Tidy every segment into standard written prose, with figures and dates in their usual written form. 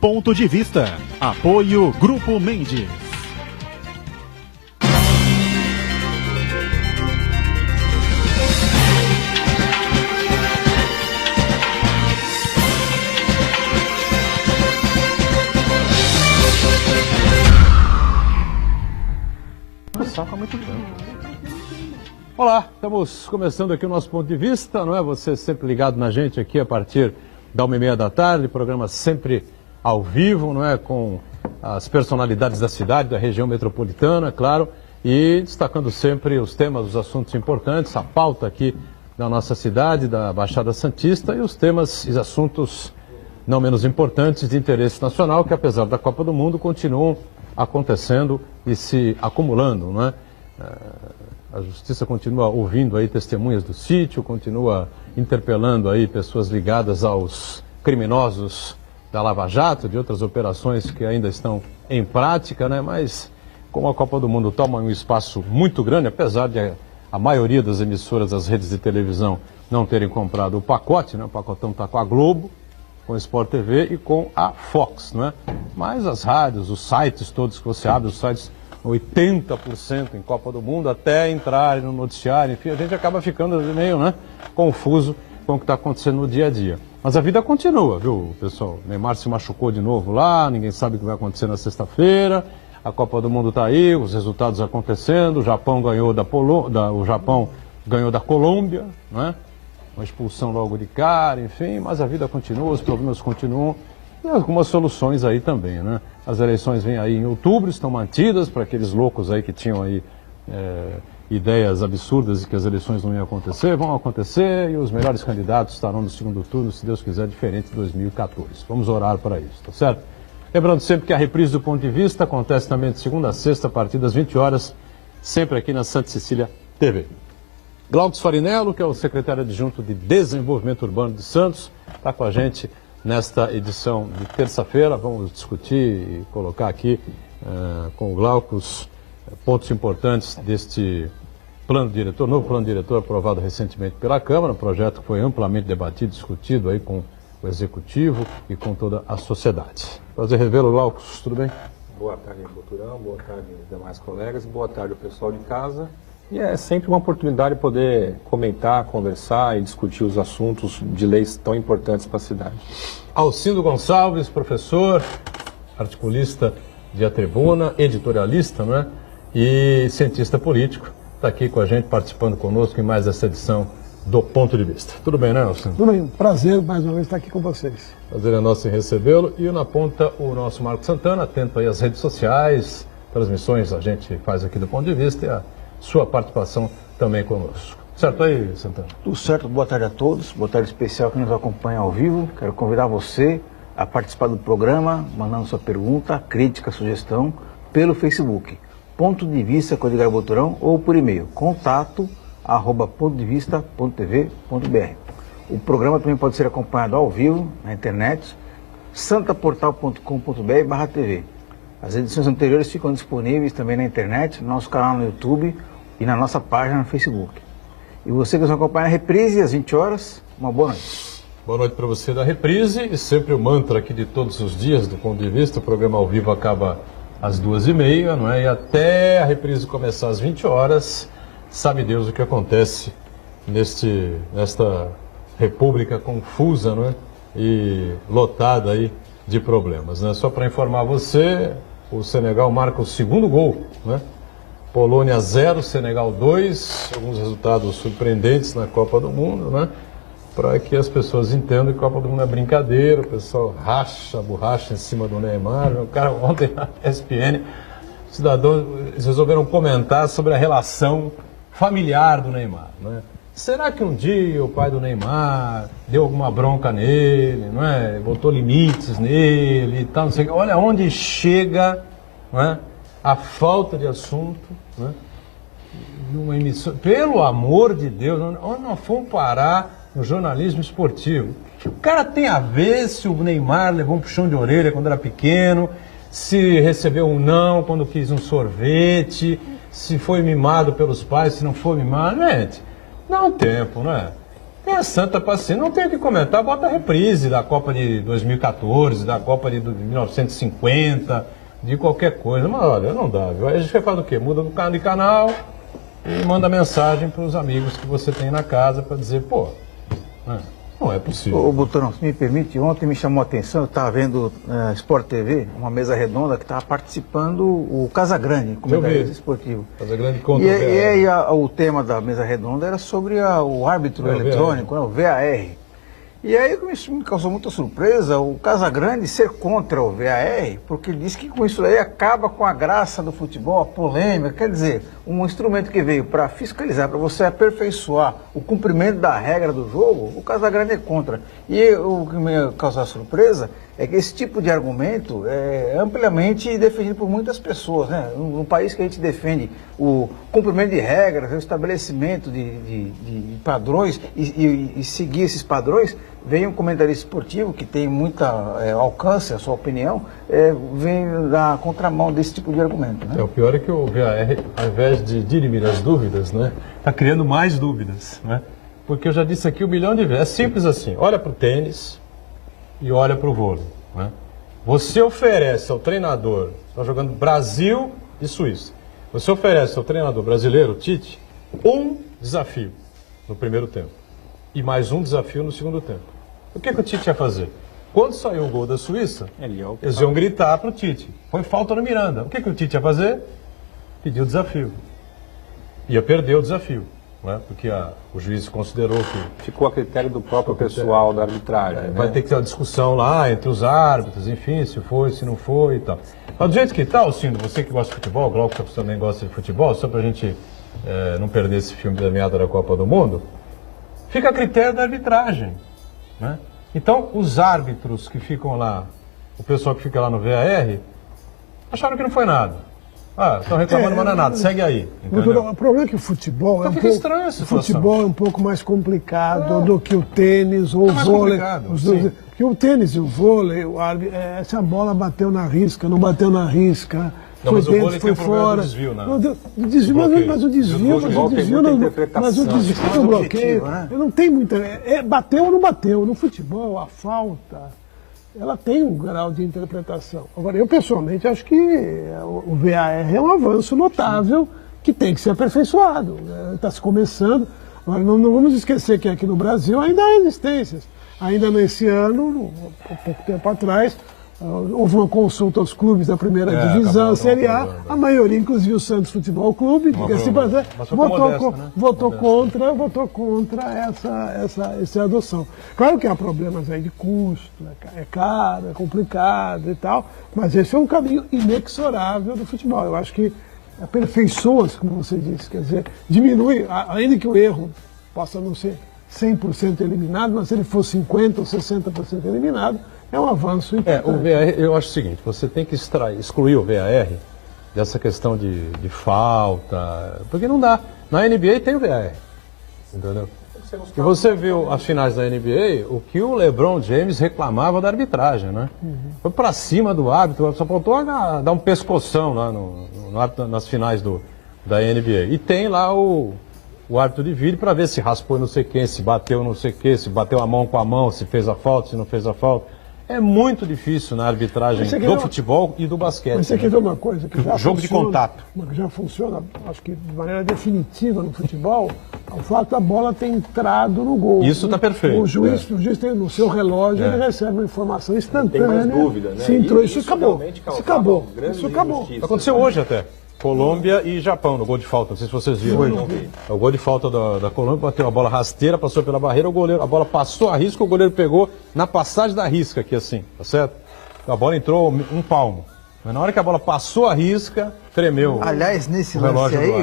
Ponto de Vista. Apoio Grupo Mendes. Olá, estamos começando aqui o nosso Ponto de Vista, não é? Você sempre ligado na gente aqui a partir da 1h30 da tarde, programa sempre ao vivo, não é? Com as personalidades da cidade, da região metropolitana, claro, e destacando sempre os temas, os assuntos importantes, a pauta aqui da nossa cidade, da Baixada Santista, e os temas e assuntos não menos importantes de interesse nacional, que apesar da Copa do Mundo continuam acontecendo e se acumulando, não é? A Justiça continua ouvindo aí testemunhas do sítio, continua interpelando aí pessoas ligadas aos criminosos da Lava Jato, de outras operações que ainda estão em prática, né? Mas como a Copa do Mundo toma um espaço muito grande, apesar de a maioria das emissoras das redes de televisão não terem comprado o pacote, né? O pacotão está com a Globo, com o Sport TV e com a Fox, não é? Mas as rádios, os sites todos que você abre, os sites 80% em Copa do Mundo, até entrarem no noticiário, enfim, a gente acaba ficando meio, né, confuso com o que está acontecendo no dia a dia. Mas a vida continua, viu, pessoal? O Neymar se machucou de novo lá, ninguém sabe o que vai acontecer na sexta-feira, a Copa do Mundo está aí, os resultados acontecendo, o Japão ganhou da Colômbia, né? Uma expulsão logo de cara, enfim, mas a vida continua, os problemas continuam. E algumas soluções aí também, né? As eleições vêm aí em outubro, estão mantidas para aqueles loucos aí que tinham aí ideias absurdas de que as eleições não iam acontecer, vão acontecer e os melhores candidatos estarão no segundo turno, se Deus quiser, diferente de 2014. Vamos orar para isso, tá certo? Lembrando sempre que a reprise do Ponto de Vista acontece também de segunda a sexta, a partir das 20 horas, sempre aqui na Santa Cecília TV. Glaucus Farinello, que é o secretário adjunto de Desenvolvimento Urbano de Santos, está com a gente nesta edição de terça-feira. Vamos discutir e colocar aqui com o Glaucus pontos importantes deste plano diretor, novo plano diretor aprovado recentemente pela Câmara, um projeto que foi amplamente debatido, discutido aí com o Executivo e com toda a sociedade. Prazer revê-lo, Glaucus, tudo bem? Boa tarde, Boturão, boa tarde, demais colegas, boa tarde, o pessoal de casa. E é sempre uma oportunidade de poder comentar, conversar e discutir os assuntos de leis tão importantes para a cidade. Alcindo Gonçalves, professor, articulista de A Tribuna, editorialista, não é? E cientista político, está aqui com a gente, participando conosco em mais essa edição do Ponto de Vista. Tudo bem, né, Alcindo? Tudo bem, prazer mais uma vez estar aqui com vocês. Prazer é nosso em recebê-lo. E na ponta, o nosso Marco Santana, atento aí às redes sociais, transmissões a gente faz aqui do Ponto de Vista e a sua participação também conosco. Certo aí, Santana? Tudo certo, boa tarde a todos, boa tarde especial que nos acompanha ao vivo. Quero convidar você a participar do programa, mandando sua pergunta, crítica, sugestão, pelo Facebook, Ponto de Vista com Edgar Boturão, ou por e-mail, contato@pontodevista.tv.br. O programa também pode ser acompanhado ao vivo, na internet, santaportal.com.br/tv. As edições anteriores ficam disponíveis também na internet, no nosso canal no YouTube e na nossa página no Facebook. E você que nos acompanha na reprise às 20 horas, uma boa noite. Boa noite para você da reprise e sempre o mantra aqui de todos os dias do Ponto de Vista. O programa ao vivo acaba às 2h30, não é? E até a reprise começar às 20 horas, sabe Deus o que acontece nesta república confusa, não é? E lotada aí de problemas, né? Só para informar você, o Senegal marca o segundo gol, né? Polônia 0, Senegal 2, alguns resultados surpreendentes na Copa do Mundo, né? Para que as pessoas entendam que a Copa do Mundo é brincadeira, o pessoal racha a borracha em cima do Neymar. O cara ontem na ESPN, cidadãos resolveram comentar sobre a relação familiar do Neymar, né? Será que um dia o pai do Neymar deu alguma bronca nele, não é? Botou limites nele e tal, não sei o que. Olha onde chega, não é? A falta de assunto, né? Numa emissão. Pelo amor de Deus, onde nós fomos parar no jornalismo esportivo? O cara tem a ver se o Neymar levou um puxão de orelha quando era pequeno, se recebeu um não quando quis um sorvete, se foi mimado pelos pais, se não foi mimado, gente. Dá um tempo, não é? Minha santa paciência, não tem o que comentar, bota a reprise da Copa de 2014, da Copa de 1950, de qualquer coisa. Mas olha, não dá, viu? Aí a gente vai fazer o quê? Muda de canal e manda mensagem para os amigos que você tem na casa para dizer, pô, não é possível. Ô, Butrão, se me permite, ontem me chamou a atenção, eu estava vendo Sport TV, uma mesa redonda que estava participando o Casagrande, comentarista esportivo. Casagrande contra E o VAR. aí o tema da mesa redonda era sobre o árbitro eletrônico, o VAR. E aí isso me causou muita surpresa, o Casagrande ser contra o VAR, porque ele disse que com isso aí acaba com a graça do futebol, a polêmica. Quer dizer, um instrumento que veio para fiscalizar, para você aperfeiçoar o cumprimento da regra do jogo, o Casagrande é contra. E o que me causou surpresa é que esse tipo de argumento é ampliamente defendido por muitas pessoas, né? Num país que a gente defende o cumprimento de regras, o estabelecimento de padrões e seguir esses padrões, vem um comentarista esportivo que tem muita alcance, a sua opinião, vem da contramão desse tipo de argumento, né? O pior é que o VAR, ao invés de dirimir as dúvidas, né, está criando mais dúvidas, né? Porque eu já disse aqui 1 milhão de vezes, é simples assim, olha para o tênis e olha para o vôlei, né? Você oferece ao treinador, está jogando Brasil e Suíça, você oferece ao treinador brasileiro, Tite, um desafio no primeiro tempo e mais um desafio no segundo tempo. O que o Tite ia fazer? Quando saiu o gol da Suíça, eles iam gritar para o Tite, foi falta no Miranda. O que o Tite ia fazer? Pedir o desafio. Ia perder o desafio, né? Porque o juiz considerou que... Ficou a critério do próprio pessoal da arbitragem. Né? Vai ter que ter uma discussão lá entre os árbitros, enfim, se foi, se não foi e tal. Mas do jeito que está, Alcindo, você que gosta de futebol, o Glauco também gosta de futebol, só para a gente não perder esse filme da meada da Copa do Mundo, fica a critério da arbitragem, né? Então, os árbitros que ficam lá, o pessoal que fica lá no VAR, acharam que não foi nada. Estão reclamando, mas não é nada, segue aí. O problema é que o futebol Então fica estranha essa situação. futebol é um pouco mais complicado do que o tênis ou o mais vôlei. complicado, sim. Porque o tênis e o vôlei, se a bola bateu na risca, não bateu na risca, Não, foi mas o dentro, vôlei foi tem o problema fora. do desvio, né? Desvio, mas o desvio, futebol tem muita interpretação. mas o desvio, o bloqueio, né? não tem muita. Bateu ou não bateu? No futebol, a falta, ela tem um grau de interpretação. Agora, eu pessoalmente acho que o VAR é um avanço notável que tem que ser aperfeiçoado. Está se começando. Agora, não vamos esquecer que aqui no Brasil ainda há resistências. Ainda nesse ano, há pouco tempo atrás, houve uma consulta aos clubes da primeira divisão, Série A, a maioria, inclusive o Santos Futebol Clube, votou contra essa adoção. Claro que há problemas aí de custo, é caro, é complicado e tal, mas esse é um caminho inexorável do futebol. Eu acho que aperfeiçoa-se, como você disse, quer dizer, diminui, ainda que o erro possa não ser 100% eliminado, mas se ele for 50% ou 60% eliminado, é um avanço importante. O VAR, eu acho o seguinte, você tem que excluir o VAR dessa questão de falta, porque não dá. Na NBA tem o VAR, entendeu? E você viu as finais da NBA, o que o LeBron James reclamava da arbitragem, né? Foi pra cima do árbitro, só faltou dar um pescoção lá nas finais da NBA. E tem lá o árbitro de vídeo para ver se raspou não sei quem, se bateu não sei o quê, se bateu a mão com a mão, se fez a falta, se não fez a falta. É muito difícil na arbitragem do futebol e do basquete. Mas você quer ver uma coisa que já jogo de contato. Que já funciona, acho que de maneira definitiva no futebol, o fato da bola ter entrado no gol. Isso está perfeito. O juiz tem no seu relógio, ele recebe uma informação instantânea. Tem mais dúvida, né? Se entrou, isso acabou. acabou. Isso acabou. Aconteceu hoje até. Colômbia e Japão no gol de falta, não sei se vocês viram. O gol de falta da Colômbia, bateu a bola rasteira, passou pela barreira, a bola passou a risca, o goleiro pegou na passagem da risca aqui assim, tá certo? A bola entrou um palmo. Mas na hora que a bola passou a risca, tremeu. Aliás, nesse lance aí,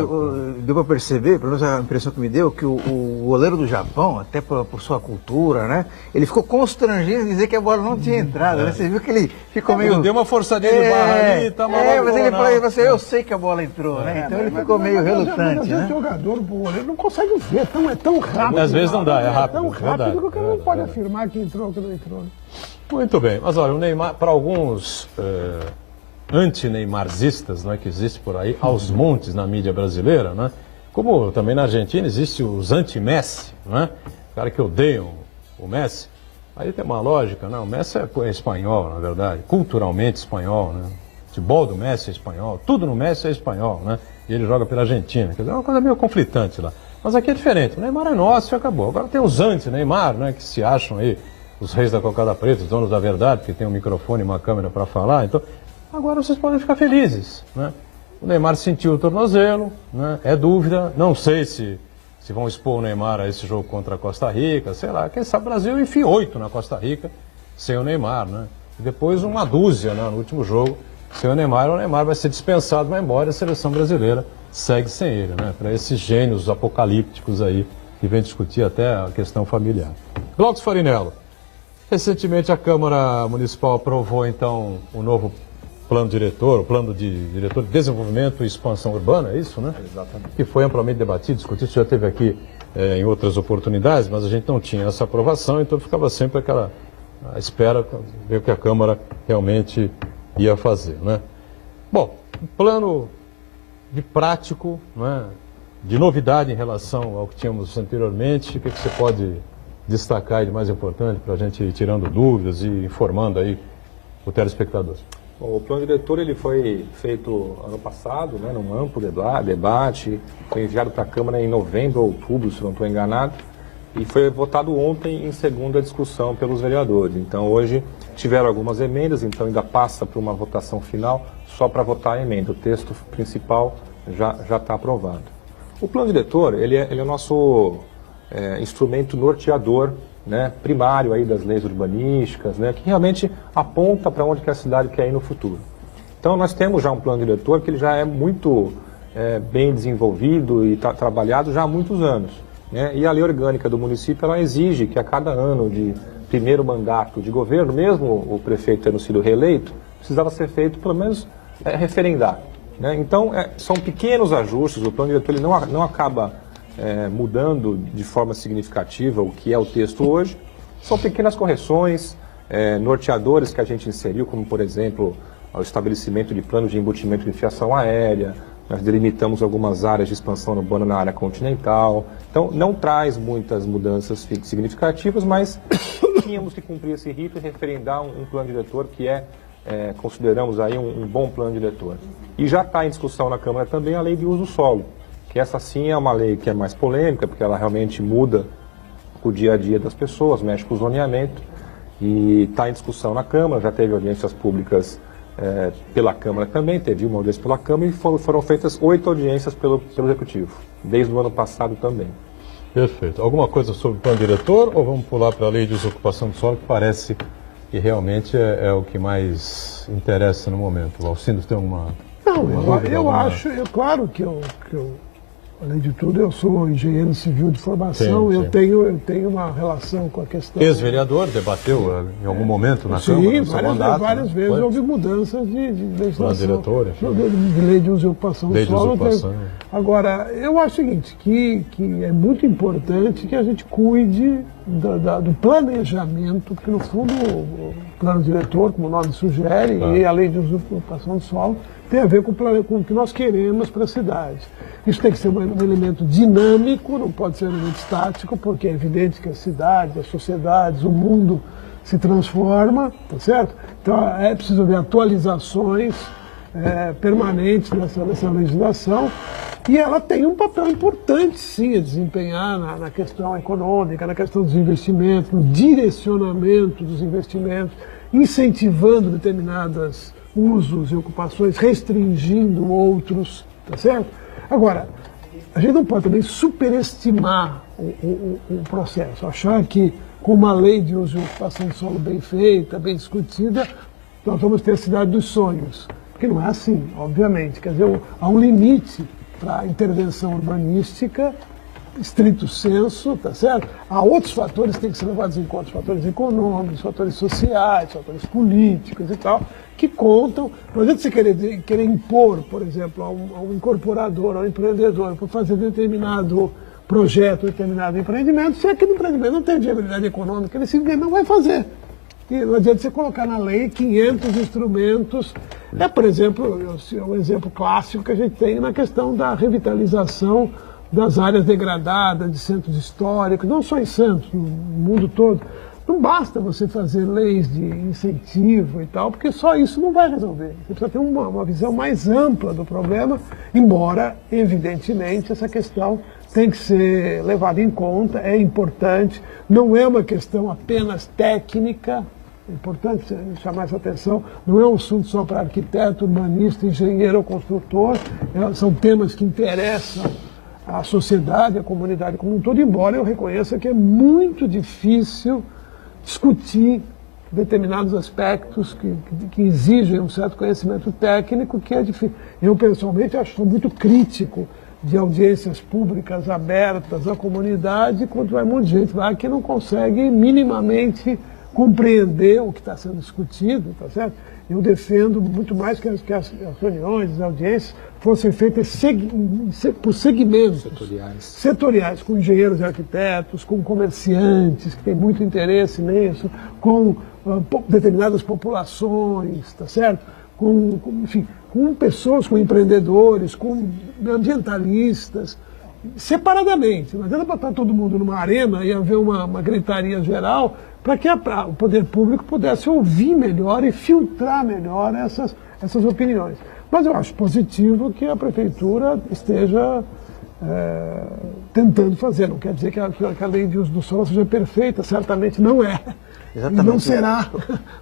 deu para perceber, pelo menos a impressão que me deu, que o goleiro do Japão, até por sua cultura, né? Ele ficou constrangido em dizer que a bola não tinha entrado, né? Você viu que ele ficou meio... Deu uma forçadinha de barra ali, tá maluco. Mas ele falou assim, eu sei que a bola entrou, né? Então ele ficou meio relutante, né? O jogador, o goleiro, não consegue ver, é tão rápido. Às vezes não dá, é rápido. É tão rápido que o cara não pode afirmar que entrou ou que não entrou. Muito bem, mas olha, o Neymar, para alguns... anti-neymarzistas, não é, que existe por aí aos montes na mídia brasileira, né? Como também na Argentina existe os anti-Messi, não é? caras que odeiam o Messi, aí tem uma lógica, não, o Messi é espanhol, na verdade, culturalmente espanhol, né? O futebol do Messi é espanhol, tudo no Messi é espanhol, né? E ele joga pela Argentina, quer dizer, é uma coisa meio conflitante lá. Mas aqui é diferente, o Neymar é nosso e acabou. Agora tem os anti-Neymar, né, que se acham aí os reis da cocada preta, os donos da verdade, que tem um microfone e uma câmera para falar, então, agora vocês podem ficar felizes, né? O Neymar sentiu o tornozelo, né? É dúvida, não sei se vão expor o Neymar a esse jogo contra a Costa Rica, sei lá, quem sabe o Brasil enfia 8 na Costa Rica sem o Neymar, né? E depois uma dúzia, né, no último jogo sem o Neymar vai ser dispensado, vai embora e a seleção brasileira segue sem ele, né? Para esses gênios apocalípticos aí que vem discutir até a questão familiar. Glaucus Farinello, recentemente a Câmara Municipal aprovou então o novo plano diretor, o plano de diretor de desenvolvimento e expansão urbana, é isso, né? Exatamente. Que foi amplamente debatido, discutido, já teve aqui em outras oportunidades, mas a gente não tinha essa aprovação, então ficava sempre aquela espera, ver o que a Câmara realmente ia fazer, né? Bom, plano de prático, né, de novidade em relação ao que tínhamos anteriormente, o que você pode destacar aí de mais importante para a gente ir tirando dúvidas e informando aí o telespectador? Bom, o plano diretor ele foi feito ano passado, né, num amplo debate, foi enviado para a Câmara em novembro ou outubro, se não estou enganado, e foi votado ontem em segunda discussão pelos vereadores. Então hoje tiveram algumas emendas, então ainda passa para uma votação final só para votar a emenda. O texto principal já está aprovado. O plano diretor ele é o nosso instrumento norteador, né, primário aí das leis urbanísticas, né, que realmente aponta para onde que a cidade quer ir no futuro. Então nós temos já um plano diretor que ele já é muito bem desenvolvido e está trabalhado já há muitos anos, né, e a lei orgânica do município ela exige que a cada ano de primeiro mandato de governo, mesmo o prefeito tendo sido reeleito, precisava ser feito pelo menos referendar, né? Então são pequenos ajustes, o plano diretor ele não acaba mudando de forma significativa o que é o texto hoje. São pequenas correções, norteadores que a gente inseriu, como por exemplo o estabelecimento de planos de embutimento de fiação aérea, nós delimitamos algumas áreas de expansão urbana na área continental. Então não traz muitas mudanças significativas, mas tínhamos que cumprir esse rito e referendar um plano diretor que consideramos aí um bom plano diretor. E já está em discussão na Câmara também a lei de uso do solo, que essa sim é uma lei que é mais polêmica, porque ela realmente muda o dia a dia das pessoas, mexe com o zoneamento, e está em discussão na Câmara, já teve audiências públicas pela Câmara também, teve uma audiência pela Câmara e foram feitas 8 audiências pelo Executivo, desde o ano passado também. Perfeito. Alguma coisa sobre o plano diretor ou vamos pular para a lei de desocupação do solo, que parece que realmente é o que mais interessa no momento? O Alcindo tem alguma... Não, eu acho, claro que além de tudo, eu sou engenheiro civil de formação, Sim, eu sim. tenho uma relação com a questão... Ex-vereador, debateu em algum momento na Câmara? Sim, no seu mandato, várias né? vezes Foi? houve mudanças de legislação. Plano diretor, enfim. De lei de usurpação Lei do de solo. usurpação. Agora, eu acho o seguinte, que é muito importante que a gente cuide do planejamento, porque no fundo o plano diretor, como o nome sugere, e a lei de usurpação do solo, tem a ver com o que nós queremos para a cidade. Isso tem que ser um elemento dinâmico, não pode ser um elemento estático, porque é evidente que a cidade, as sociedades, o mundo se transforma, tá certo? Então é preciso haver atualizações permanentes nessa legislação, e ela tem um papel importante, sim, a desempenhar na questão econômica, na questão dos investimentos, no direcionamento dos investimentos, incentivando determinados usos e ocupações, restringindo outros, tá certo? Agora, a gente não pode também superestimar o processo, achar que com uma lei de uso e ocupação de solo bem feita, bem discutida, nós vamos ter a cidade dos sonhos. Porque não é assim, obviamente. Quer dizer, há um limite para a intervenção urbanística, estrito senso, tá certo? Há outros fatores que têm que ser levados em conta, fatores econômicos, fatores sociais, fatores políticos e tal, que contam. Não adianta você querer impor, por exemplo, a um incorporador, ao empreendedor, para fazer determinado projeto, determinado empreendimento, se aquele empreendimento não tem viabilidade econômica, ele simplesmente não vai fazer. E não adianta você colocar na lei 500 instrumentos. Por exemplo, um exemplo clássico que a gente tem na questão da revitalização das áreas degradadas, de centros históricos, não só em Santos, no mundo todo. Não basta você fazer leis de incentivo e tal, porque só isso não vai resolver. Você precisa ter uma visão mais ampla do problema, embora, evidentemente, essa questão tem que ser levada em conta, é importante, não é uma questão apenas técnica, é importante chamar essa atenção, não é um assunto só para arquiteto, urbanista, engenheiro ou construtor, são temas que interessam a sociedade, a comunidade como um todo, embora eu reconheça que é muito difícil discutir determinados aspectos que exigem um certo conhecimento técnico, que é difícil. Eu, pessoalmente, acho muito crítico de audiências públicas abertas à comunidade, quando vai um monte de gente lá que não consegue minimamente compreender o que está sendo discutido, tá certo? Eu defendo muito mais que as reuniões, as audiências fossem feitas por segmentos setoriais, com engenheiros e arquitetos, com comerciantes que têm muito interesse nisso, com determinadas populações, tá certo? Enfim, com pessoas, com empreendedores, com ambientalistas, separadamente. Não adianta botar todo mundo numa arena e haver uma gritaria geral para que o poder público pudesse ouvir melhor e filtrar melhor essas opiniões. Mas eu acho positivo que a prefeitura esteja tentando fazer. Não quer dizer que a lei de uso do solo seja perfeita, certamente não é. Exatamente. E não será.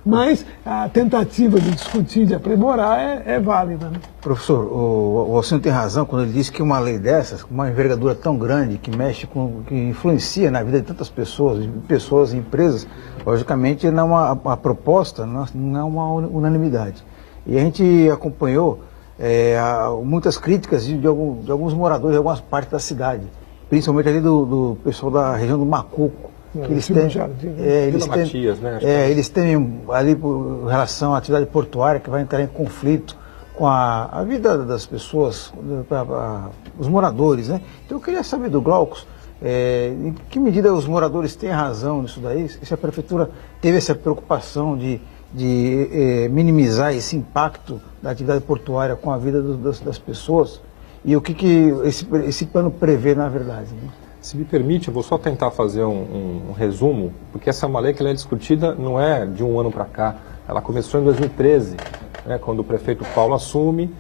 Mas a tentativa de discutir, de aprimorar, é válida. Né? Professor, o Alcino tem razão quando ele diz que uma lei dessas, com uma envergadura tão grande, que mexe que influencia na vida de tantas pessoas e empresas, logicamente não é uma proposta, não é uma unanimidade. E a gente acompanhou muitas críticas de alguns moradores de algumas partes da cidade, principalmente ali do pessoal da região do Macuco. Eles têm ali em relação à atividade portuária que vai entrar em conflito com a vida das pessoas, os moradores, né? Então eu queria saber do Glaucus, em que medida os moradores têm razão nisso daí, se a prefeitura teve essa preocupação de minimizar esse impacto da atividade portuária com a vida das pessoas e o que esse plano prevê na verdade, né? Se me permite, eu vou só tentar fazer um resumo, porque essa é uma lei que ela é discutida não é de um ano para cá, ela começou em 2013, né, quando o prefeito Paulo assume,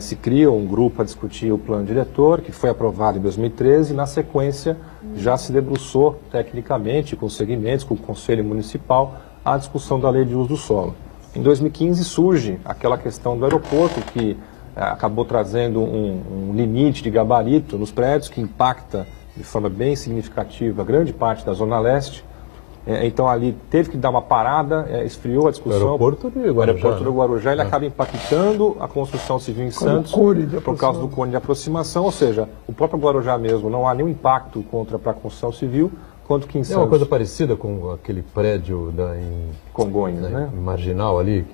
se cria um grupo a discutir o plano diretor, que foi aprovado em 2013, e na sequência já se debruçou tecnicamente com os segmentos, com o Conselho Municipal, a discussão da lei de uso do solo. Em 2015 surge aquela questão do aeroporto, que acabou trazendo um limite de gabarito nos prédios, que impacta de forma bem significativa grande parte da Zona Leste. Então ali teve que dar uma parada, esfriou a discussão. O aeroporto do Guarujá, ele acaba impactando a construção civil em Santos por causa do cone de aproximação, ou seja, o próprio Guarujá mesmo não há nenhum impacto para a construção civil, quanto que em Santos. É uma coisa parecida com aquele prédio em Congonhas, né? Marginal ali,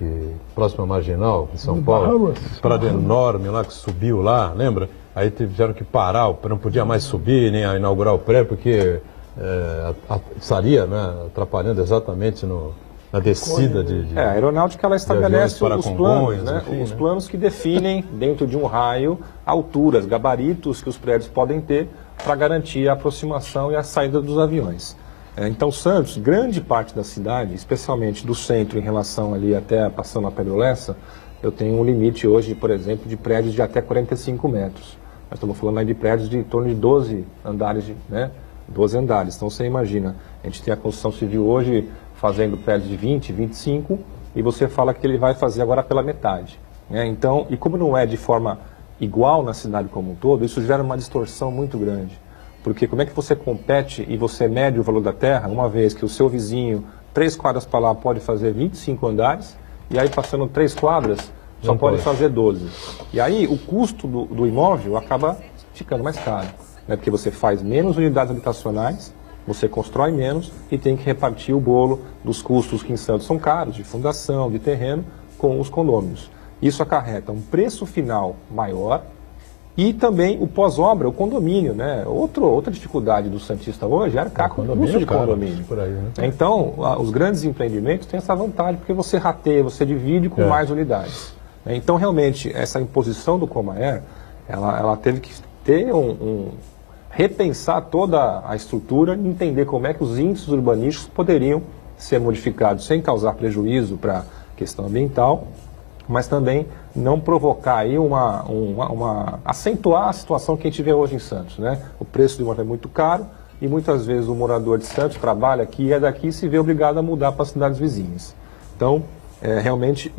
próximo à Marginal, em São Paulo. Prédio enorme lá que subiu lá, lembra? Aí tiveram que parar, não podia mais subir, nem inaugurar o prédio, porque estaria, né, atrapalhando exatamente na descida a aeronáutica ela estabelece os planos, né? Enfim, os planos que definem, dentro de um raio, alturas, gabaritos que os prédios podem ter para garantir a aproximação e a saída dos aviões. Então, Santos, grande parte da cidade, especialmente do centro em relação ali até passando a Pedro Lessa, eu tenho um limite hoje, por exemplo, de prédios de até 45 metros. Nós estamos falando aí de prédios de em torno de 12 andares, né? 12 andares. Então você imagina, a gente tem a construção civil hoje fazendo prédios de 20, 25, e você fala que ele vai fazer agora pela metade, né? Então, e como não é de forma igual na cidade como um todo, isso gera uma distorção muito grande. Porque como é que você compete e você mede o valor da terra, uma vez que o seu vizinho, 3 quadras para lá, pode fazer 25 andares, e aí passando 3 quadras, só pode fazer 12. E aí o custo do imóvel acaba ficando mais caro, né? Porque você faz menos unidades habitacionais, você constrói menos e tem que repartir o bolo dos custos que em Santos são caros, de fundação, de terreno, com os condôminos. Isso acarreta um preço final maior e também o pós-obra, o condomínio, né? Outra dificuldade do santista hoje é arcar com o custo de condomínio. Por aí, né? Então, os grandes empreendimentos têm essa vantagem, porque você rateia, você divide com mais unidades. Então, realmente, essa imposição do Comaer, ela teve que ter repensar toda a estrutura e entender como é que os índices urbanísticos poderiam ser modificados sem causar prejuízo para a questão ambiental, mas também não provocar aí acentuar a situação que a gente vê hoje em Santos, né? O preço de imóvel é muito caro e muitas vezes o morador de Santos trabalha aqui e é daqui e se vê obrigado a mudar para as cidades vizinhas. Então, realmente,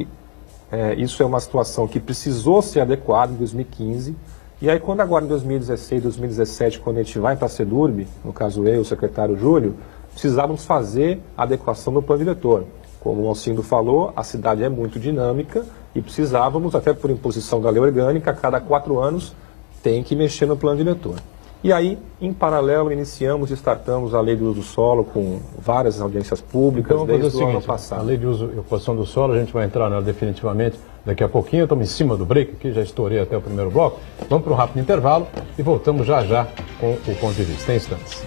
isso é uma situação que precisou ser adequada em 2015. E aí, quando agora em 2016, 2017, quando a gente vai para a CEDURB, no caso eu e o secretário Júlio, precisávamos fazer a adequação do plano diretor. Como o Alcindo falou, a cidade é muito dinâmica e precisávamos, até por imposição da lei orgânica, a cada 4 anos tem que mexer no plano diretor. E aí, em paralelo, iniciamos e startamos a lei de uso do solo com várias audiências públicas Então, desde o ano a passado. lei de uso e ocupação do solo, a gente vai entrar nela definitivamente daqui a pouquinho. Estamos em cima do break aqui, já estourei até o primeiro bloco. Vamos para um rápido intervalo e voltamos já já com o ponto de vista. Em instantes.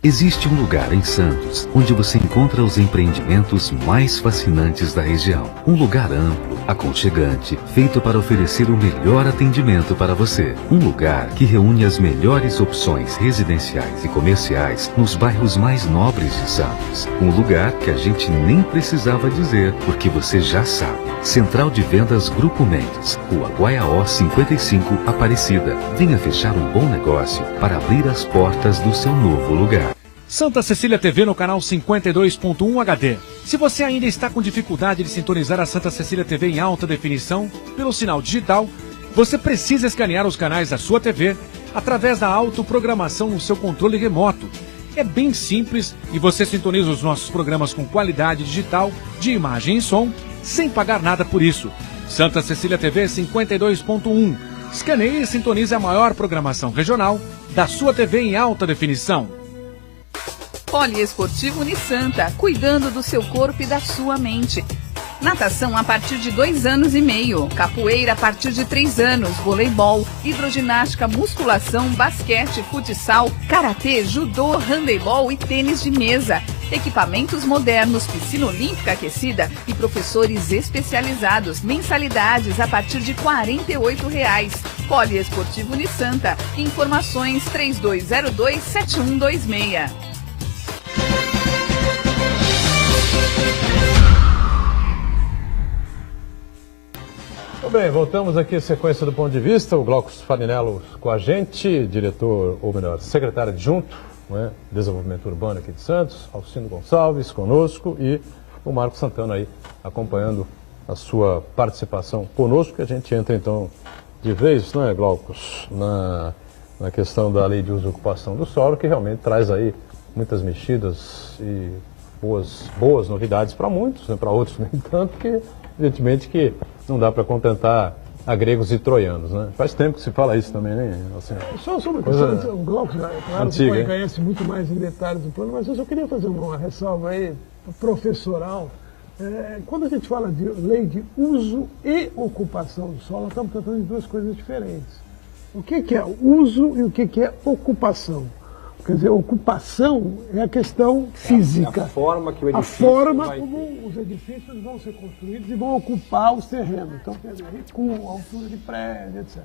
Existe um lugar em Santos onde você encontra os empreendimentos mais fascinantes da região. Um lugar amplo, aconchegante, feito para oferecer o melhor atendimento para você. Um lugar que reúne as melhores opções residenciais e comerciais nos bairros mais nobres de Santos. Um lugar que a gente nem precisava dizer, porque você já sabe. Central de Vendas Grupo Mendes, Rua Guaiaó 55, Aparecida. Venha fechar um bom negócio para abrir as portas do seu novo lugar. Santa Cecília TV no canal 52.1 HD. Se você ainda está com dificuldade de sintonizar a Santa Cecília TV em alta definição pelo sinal digital, você precisa escanear os canais da sua TV através da autoprogramação no seu controle remoto. É bem simples e você sintoniza os nossos programas com qualidade digital de imagem e som sem pagar nada por isso. Santa Cecília TV 52.1. Escaneie e sintonize a maior programação regional da sua TV em alta definição. Poliesportivo Unisanta, cuidando do seu corpo e da sua mente. Natação a partir de 2 anos e meio, capoeira a partir de 3 anos, voleibol, hidroginástica, musculação, basquete, futsal, karatê, judô, handebol e tênis de mesa. Equipamentos modernos, piscina olímpica aquecida e professores especializados. Mensalidades a partir de R$ 48,00. Poliesportivo Unisanta. Informações 3202-7126. Muito bem, voltamos aqui à sequência do ponto de vista. O Glaucus Farinello com a gente, diretor, ou melhor, secretário adjunto, né, Desenvolvimento Urbano aqui de Santos, Alcindo Gonçalves conosco e o Marco Santana aí acompanhando a sua participação conosco, que a gente entra então de vez, não é, Glaucus, na questão da lei de uso e ocupação do solo, que realmente traz aí muitas mexidas e boas novidades para muitos, né, para outros nem tanto, que evidentemente que não dá para contentar a gregos e troianos, né? Faz tempo que se fala isso também, né? Assim, Só uma questão, o Glaucus, claro, antiga, que conhece muito mais em detalhes do plano, mas eu só queria fazer uma ressalva aí, professoral. Quando a gente fala de lei de uso e ocupação do solo, nós estamos tratando de 2 coisas diferentes. O que é uso e o que é ocupação? Quer dizer, ocupação é a questão física. A forma que o edifício A forma vai como ter. os edifícios vão ser construídos e vão ocupar os terrenos. Então, quer dizer, recuo, altura de prédio, etc.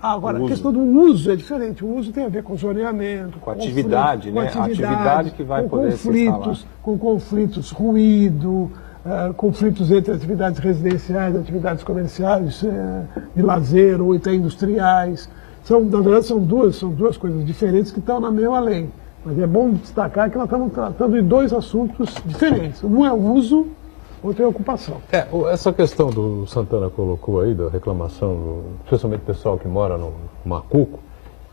Agora, a questão do uso é diferente. O uso tem a ver com zoneamento, Com atividade, né? A atividade que vai com poder ser instalada. com conflitos, ruído, conflitos entre atividades residenciais, atividades comerciais, de lazer ou até industriais. Na verdade, são duas coisas diferentes que estão na mesma lei. Mas é bom destacar que nós estamos tratando de 2 assuntos diferentes. Um é o uso, outro é a ocupação. Essa questão do Santana colocou aí, da reclamação, especialmente do pessoal que mora no Macuco,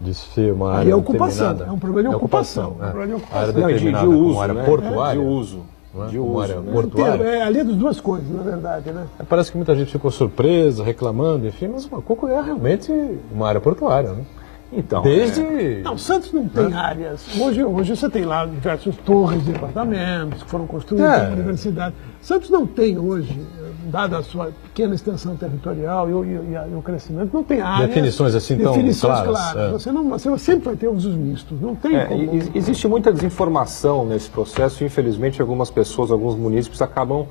de ser uma área ocupação, determinada. é um problema de ocupação. É. É um problema de ocupação. Área Não, determinada de uso, como área né? portuária. De uso. Não é? De Como uso, área né? portuária. Ali é das 2 coisas, na verdade, né? Parece que muita gente ficou surpresa, reclamando, enfim, mas o Macuco é realmente uma área portuária, né? Então, Desde... Não, Santos não tem áreas. Hoje você tem lá diversas torres de apartamentos que foram construídas na universidade. Santos não tem hoje, dada a sua pequena extensão territorial e o crescimento, não tem áreas. Definições assim tão claras. Você sempre vai ter usos mistos. Não tem como. Existe muita desinformação nesse processo e, infelizmente, algumas pessoas, alguns munícipes acabam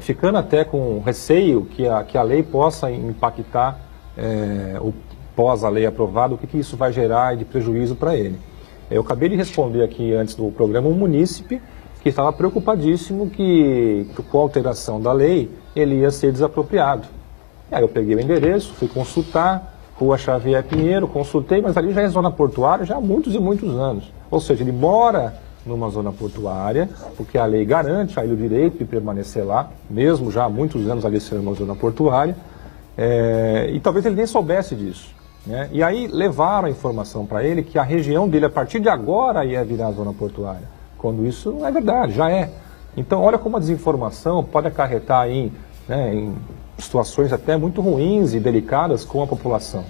ficando até com receio que a lei possa impactar, pós a lei aprovada, o que isso vai gerar de prejuízo para ele. Eu acabei de responder aqui antes do programa um munícipe que estava preocupadíssimo que com a alteração da lei ele ia ser desapropriado. E aí eu peguei o endereço, fui consultar, Rua Xavier Pinheiro, consultei, mas ali já é zona portuária já há muitos e muitos anos. Ou seja, ele mora numa zona portuária, porque a lei garante a ele o direito de permanecer lá, mesmo já há muitos anos ali sendo uma zona portuária, e talvez ele nem soubesse disso. Né? E aí levaram a informação para ele que a região dele, a partir de agora, ia virar zona portuária, quando isso não é verdade, já é. Então, olha como a desinformação pode acarretar em situações até muito ruins e delicadas com a população.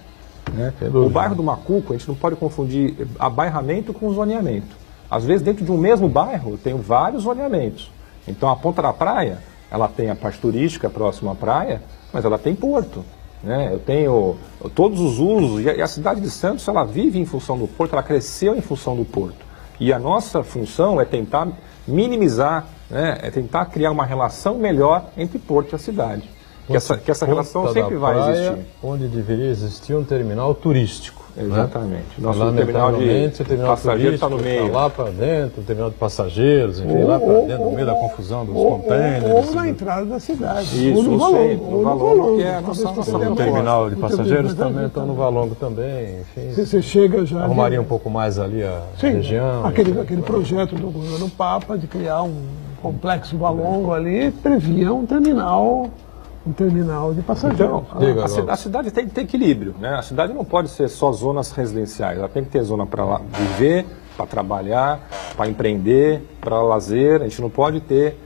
Né? O bairro do Macuco, a gente não pode confundir abairramento com zoneamento. Às vezes, dentro de um mesmo bairro, tem vários zoneamentos. Então, a Ponta da Praia, ela tem a parte turística próxima à praia, mas ela tem porto. Né? Eu tenho todos os usos, e a cidade de Santos, ela vive em função do porto, ela cresceu em função do porto. E a nossa função é tentar minimizar, né? É tentar criar uma relação melhor entre porto e a cidade. Que essa relação sempre vai existir. Onde deveria existir um terminal turístico. Exatamente. Né? Nosso terminal de passageiros está no meio. Tá lá para dentro, o terminal de passageiros, enfim, lá para dentro, no meio da confusão dos contêineres. Ou na entrada da cidade. Isso, ou no Valongo, que é a nossa o terminal de passageiros também está no Valongo também, enfim. Você chega já... Arrumaria um pouco mais ali a região. Aquele projeto do governo Papa de criar um complexo Valongo ali previa um terminal de passageiros. Então, a cidade tem que ter equilíbrio, né? A cidade não pode ser só zonas residenciais, ela tem que ter zona para viver, para trabalhar, para empreender, para lazer. A gente não pode ter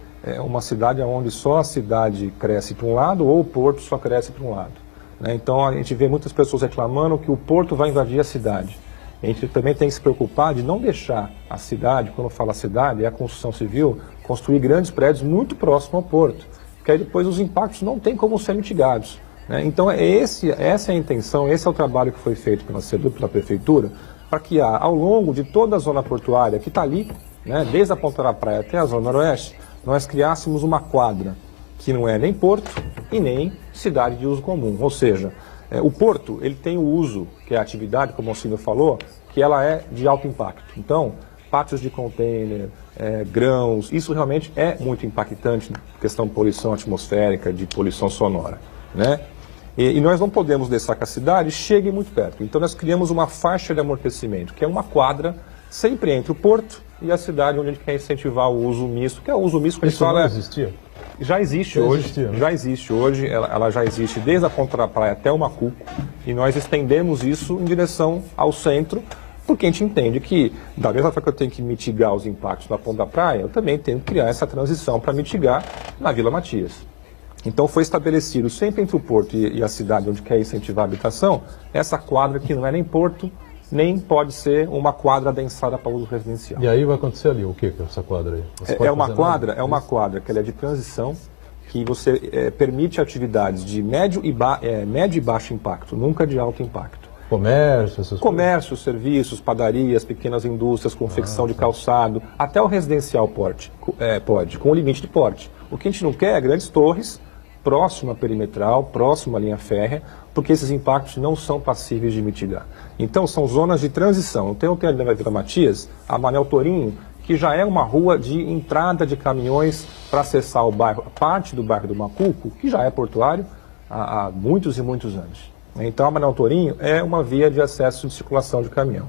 uma cidade onde só a cidade cresce para um lado ou o porto só cresce para um lado. Né? Então a gente vê muitas pessoas reclamando que o porto vai invadir a cidade. A gente também tem que se preocupar de não deixar a cidade, quando fala cidade, é a construção civil, construir grandes prédios muito próximo ao porto. Porque aí depois os impactos não têm como ser mitigados. Né? Então essa é a intenção, esse é o trabalho que foi feito pela SEDUR, pela Prefeitura, para que ao longo de toda a zona portuária que está ali, né, desde a Ponta da Praia até a Zona Noroeste, nós criássemos uma quadra que não é nem porto e nem cidade de uso comum. Ou seja, o porto ele tem o uso, que é a atividade, como o Alcino falou, que ela é de alto impacto. Então, pátios de container, grãos, isso realmente é muito impactante na questão de poluição atmosférica, de poluição sonora. Né? E nós não podemos deixar que a cidade chegue muito perto. Então nós criamos uma faixa de amortecimento, que é uma quadra sempre entre o porto e a cidade, onde a gente quer incentivar o uso misto, que é o uso misto que a gente fala... Isso não existia? Já existe hoje, ela já existe desde a Ponta da Praia até o Macuco, e nós estendemos isso em direção ao centro, porque a gente entende que, da mesma forma que eu tenho que mitigar os impactos da Ponta da Praia, eu também tenho que criar essa transição para mitigar na Vila Matias. Então foi estabelecido sempre entre o porto e a cidade onde quer incentivar a habitação, essa quadra que não é nem porto, nem pode ser uma quadra adensada para uso residencial. E aí vai acontecer ali o que com essa quadra aí? É uma quadra que ela é de transição, que você permite atividades de médio e baixo impacto, nunca de alto impacto. Comércio, serviços, padarias, pequenas indústrias, confecção de calçado, até o residencial pode, com o limite de porte. O que a gente não quer é grandes torres, próximo à perimetral, próximo à linha férrea, porque esses impactos não são passíveis de mitigar. Então, são zonas de transição. Tem ali na Vila Matias, a Manel Torinho, que já é uma rua de entrada de caminhões para acessar o bairro, parte do bairro do Macuco, que já é portuário há muitos e muitos anos. Então, a Manel Torinho é uma via de acesso de circulação de caminhão.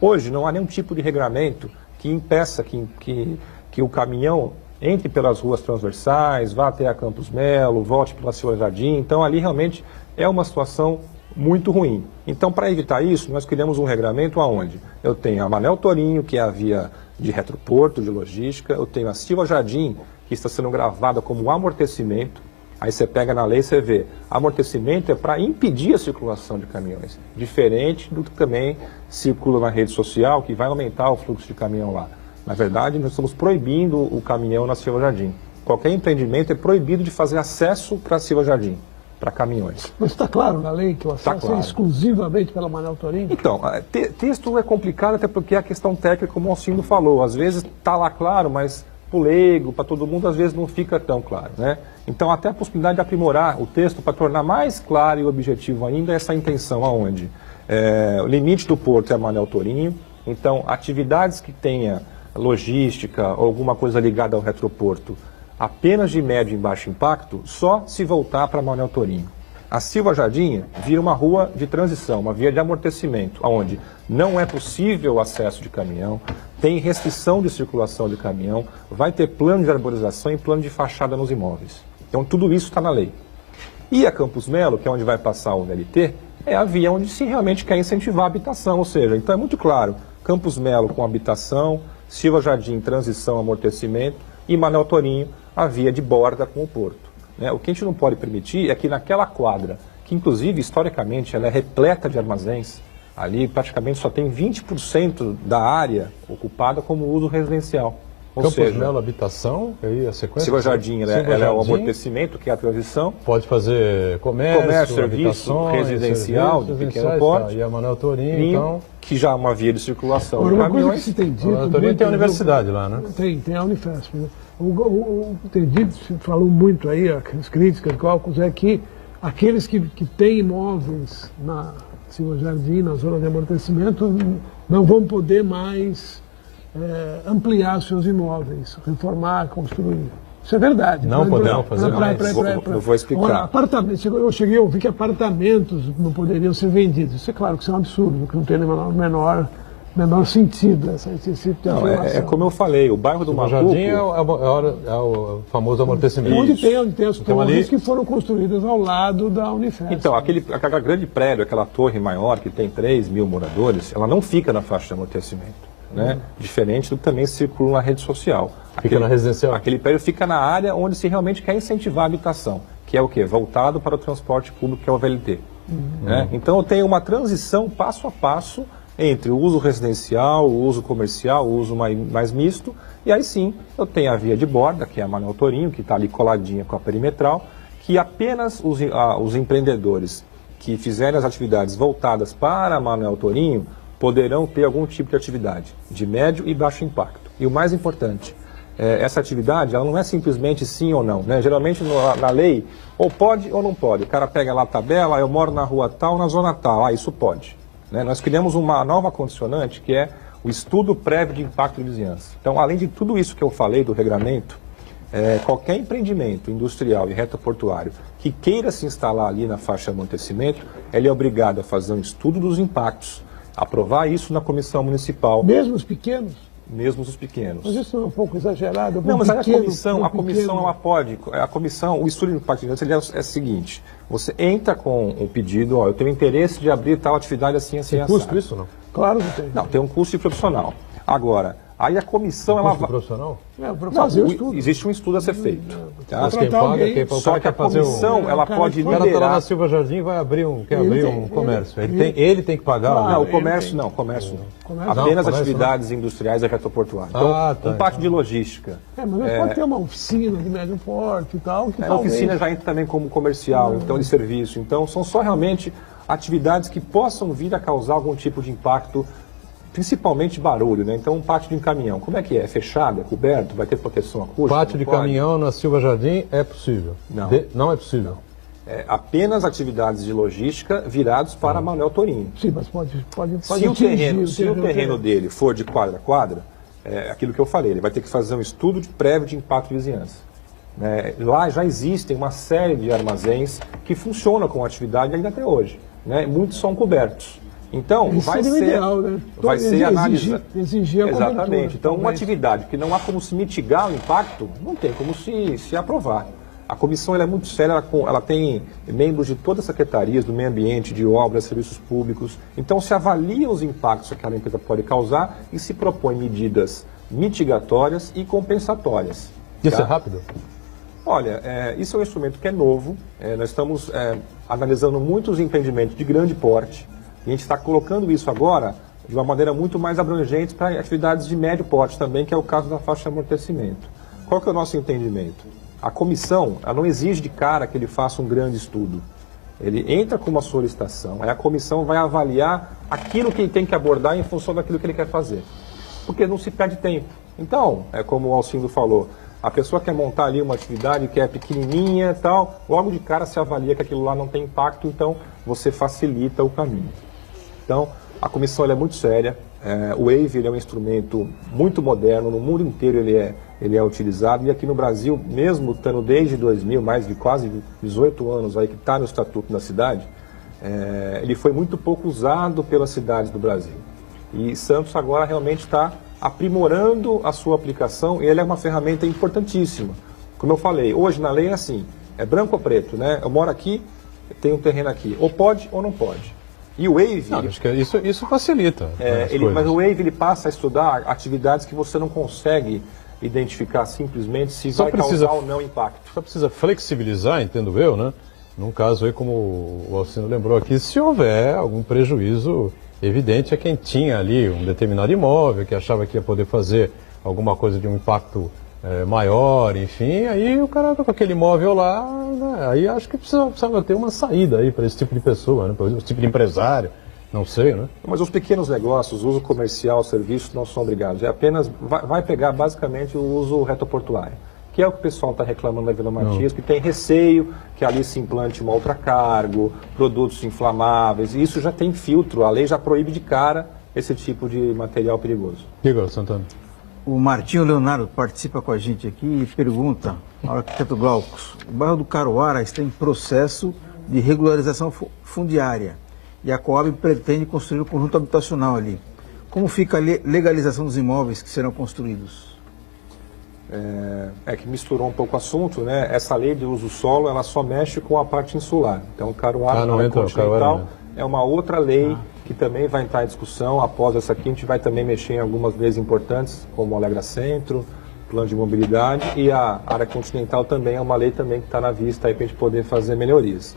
Hoje, não há nenhum tipo de regramento que impeça que o caminhão entre pelas ruas transversais, vá até a Campos Melo, volte pela Silva Jardim. Então, ali realmente é uma situação muito ruim. Então, para evitar isso, nós criamos um regramento onde eu tenho a Manel Torinho, que é a via de retroporto, de logística, eu tenho a Silva Jardim, que está sendo gravada como amortecimento. Aí você pega na lei e você vê, amortecimento é para impedir a circulação de caminhões, diferente do que também circula na rede social, que vai aumentar o fluxo de caminhão lá. Na verdade, nós estamos proibindo o caminhão na Silva Jardim. Qualquer empreendimento é proibido de fazer acesso para a Silva Jardim, para caminhões. Mas está claro na lei que o acesso é exclusivamente pela Manel Torinho? Então, texto é complicado até porque é a questão técnica, como o Alcindo falou. Às vezes está lá claro, mas para o leigo, para todo mundo, às vezes não fica tão claro, né? Então, até a possibilidade de aprimorar o texto para tornar mais claro e objetivo ainda essa intenção, aonde o limite do porto é a Manuel Torinho, então, atividades que tenha logística ou alguma coisa ligada ao retroporto, apenas de médio e baixo impacto, só se voltar para Manuel Torinho. A Silva Jardim vira uma rua de transição, uma via de amortecimento, onde não é possível o acesso de caminhão, tem restrição de circulação de caminhão, vai ter plano de arborização e plano de fachada nos imóveis. Então, tudo isso está na lei. E a Campos Melo, que é onde vai passar o VLT, é a via onde se realmente quer incentivar a habitação, ou seja, então é muito claro, Campos Melo com habitação, Silva Jardim, transição, amortecimento e Manuel Torinho, a via de borda com o porto. O que a gente não pode permitir é que naquela quadra, que inclusive historicamente ela é repleta de armazéns, ali praticamente só tem 20% da área ocupada como uso residencial. Ou Campos seja, Melo, habitação, aí a sequência? Silva Jardim, ela é o amortecimento, que é a transição. Pode fazer comércio, serviço, residencial, de pequeno porte. E a Manuel Torinho, então... Que já é uma via de circulação de uma coisa que caminhões. se tem dito... Manuel Torinho tem a universidade lá, né? Tem a Unifesp. Né? Tem dito, se falou muito aí, as críticas, cálculos, é que aqueles que têm imóveis na Silva Jardim, na zona de amortecimento, não vão poder mais ampliar seus imóveis, reformar, construir. Isso é verdade. Não podemos fazer mais. Eu vou explicar. Eu cheguei a ouvir que apartamentos não poderiam ser vendidos. Isso é claro que isso é um absurdo, que não tem menor sentido esse tipo de afirmação. É como eu falei, o bairro do Macuco... O Jardim é o famoso amortecimento. Onde tem as torres ali... que foram construídas ao lado da Unifesp. Então, aquela grande prédio, aquela torre maior que tem 3.000 moradores, ela não fica na faixa de amortecimento. Né? Diferente do que também circula na rede social. Fica na residencial? Aquele prédio fica na área onde se realmente quer incentivar a habitação, que é o quê? Voltado para o transporte público, que é o VLT. Né? Então, eu tenho uma transição passo a passo entre o uso residencial, o uso comercial, o uso mais misto, e aí sim, eu tenho a via de borda, que é a Manuel Torinho, que está ali coladinha com a perimetral, que apenas os empreendedores que fizerem as atividades voltadas para a Manuel Torinho poderão ter algum tipo de atividade de médio e baixo impacto. E o mais importante, essa atividade ela não é simplesmente sim ou não. Né? Geralmente na lei, ou pode ou não pode. O cara pega lá a tabela, eu moro na rua tal, na zona tal, isso pode. Né? Nós criamos uma nova condicionante que é o estudo prévio de impacto de vizinhança. Então, além de tudo isso que eu falei do regramento, qualquer empreendimento industrial e retroportuário que queira se instalar ali na faixa de amortecimento, ele é obrigado a fazer um estudo dos impactos, aprovar isso na comissão municipal. Mesmo os pequenos? Mesmo os pequenos. Mas isso não é um pouco exagerado? Não, mas a comissão ela pode, o estudo de impacto de vizinhança é o seguinte, você entra com um pedido, eu tenho interesse de abrir tal atividade assim, assim, tem custo isso não? Claro que tem. Não, tem um custo profissional. Agora, aí a comissão... Tem custo profissional? Para fazer o estudo. Existe um estudo a ser feito. Tá? Mas quem paga, só que a comissão, ela pode liderar... O cara está lá na Silva Jardim e vai abrir um comércio. Ele tem que pagar? Não, comércio não. Apenas atividades industriais e retroportuárias. Então, parte de logística. Mas pode ter uma oficina de médio porte e tal. A oficina já entra também como comercial, então de serviço. Então, são só realmente atividades que possam vir a causar algum tipo de impacto, principalmente barulho, né? Então, um pátio de um caminhão, como é que é? É fechado, é coberto, vai ter proteção acústica? Pátio de caminhão na Silva Jardim é possível? Não. Não é possível? Apenas atividades de logística virados para Manuel Torinho. Sim, mas pode se o terreno dele for de quadra a quadra, é aquilo que eu falei, ele vai ter que fazer um estudo prévio de impacto de vizinhança. Lá já existem uma série de armazéns que funcionam com atividade ainda até hoje. Né? Muitos são cobertos. Então, vai ser, ideal, né? Vai ser analisado. Exigir a Exatamente. cobertura, Então, uma atividade que não há como se mitigar o impacto, não tem como se aprovar. A comissão ela é muito séria, ela tem membros de todas as secretarias, do meio ambiente, de obras, serviços públicos. Então, se avalia os impactos que aquela empresa pode causar e se propõe medidas mitigatórias e compensatórias. Isso é rápido? Olha, isso é um instrumento que é novo. Nós estamos analisando muitos empreendimentos de grande porte. E a gente está colocando isso agora de uma maneira muito mais abrangente para atividades de médio porte também, que é o caso da faixa de amortecimento. Qual que é o nosso entendimento? A comissão, ela não exige de cara que ele faça um grande estudo. Ele entra com uma solicitação, aí a comissão vai avaliar aquilo que ele tem que abordar em função daquilo que ele quer fazer. Porque não se perde tempo. Então, é como o Alcindo falou, a pessoa quer montar ali uma atividade que é pequenininha e tal, logo de cara se avalia que aquilo lá não tem impacto, então você facilita o caminho. Então, a comissão ela é muito séria, o Wave ele é um instrumento muito moderno, no mundo inteiro ele é utilizado, e aqui no Brasil, mesmo estando desde 2000, mais de quase 18 anos aí que está no Estatuto da Cidade, ele foi muito pouco usado pelas cidades do Brasil. E Santos agora realmente está aprimorando a sua aplicação, e ele é uma ferramenta importantíssima. Como eu falei, hoje na lei é assim, é branco ou preto, né? Eu moro aqui, tenho um terreno aqui, ou pode ou não pode. E o Wave... Não, acho que isso facilita. Mas o Wave ele passa a estudar atividades que você não consegue identificar simplesmente se vai causar ou não impacto. Só precisa flexibilizar, entendo eu, né? Num caso aí, como o Alcino lembrou aqui, se houver algum prejuízo evidente a quem tinha ali um determinado imóvel, que achava que ia poder fazer alguma coisa de um impacto maior, enfim, aí o cara tá com aquele imóvel lá, né? Aí acho que precisava ter uma saída aí para esse tipo de pessoa, né? Para esse tipo de empresário, não sei, né? Mas os pequenos negócios, o uso comercial, serviço, não são obrigados. É apenas, vai pegar basicamente o uso retoportuário, que é o que o pessoal está reclamando da Vila Matias, que tem receio que ali se implante uma outra cargo, produtos inflamáveis, e isso já tem filtro, a lei já proíbe de cara esse tipo de material perigoso. Igor Santana. O Martinho Leonardo participa com a gente aqui e pergunta ao arquiteto Glaucus: o bairro do Caruara está em processo de regularização fundiária e a Coab pretende construir um conjunto habitacional ali. Como fica a legalização dos imóveis que serão construídos? Que misturou um pouco o assunto, né? Essa lei de uso solo, ela só mexe com a parte insular. Então, o Caruara continental é uma outra lei que também vai entrar em discussão. Após essa aqui, a gente vai também mexer em algumas leis importantes, como o Alegra Centro, plano de mobilidade, e a área continental também é uma lei também que está na vista aí para a gente poder fazer melhorias.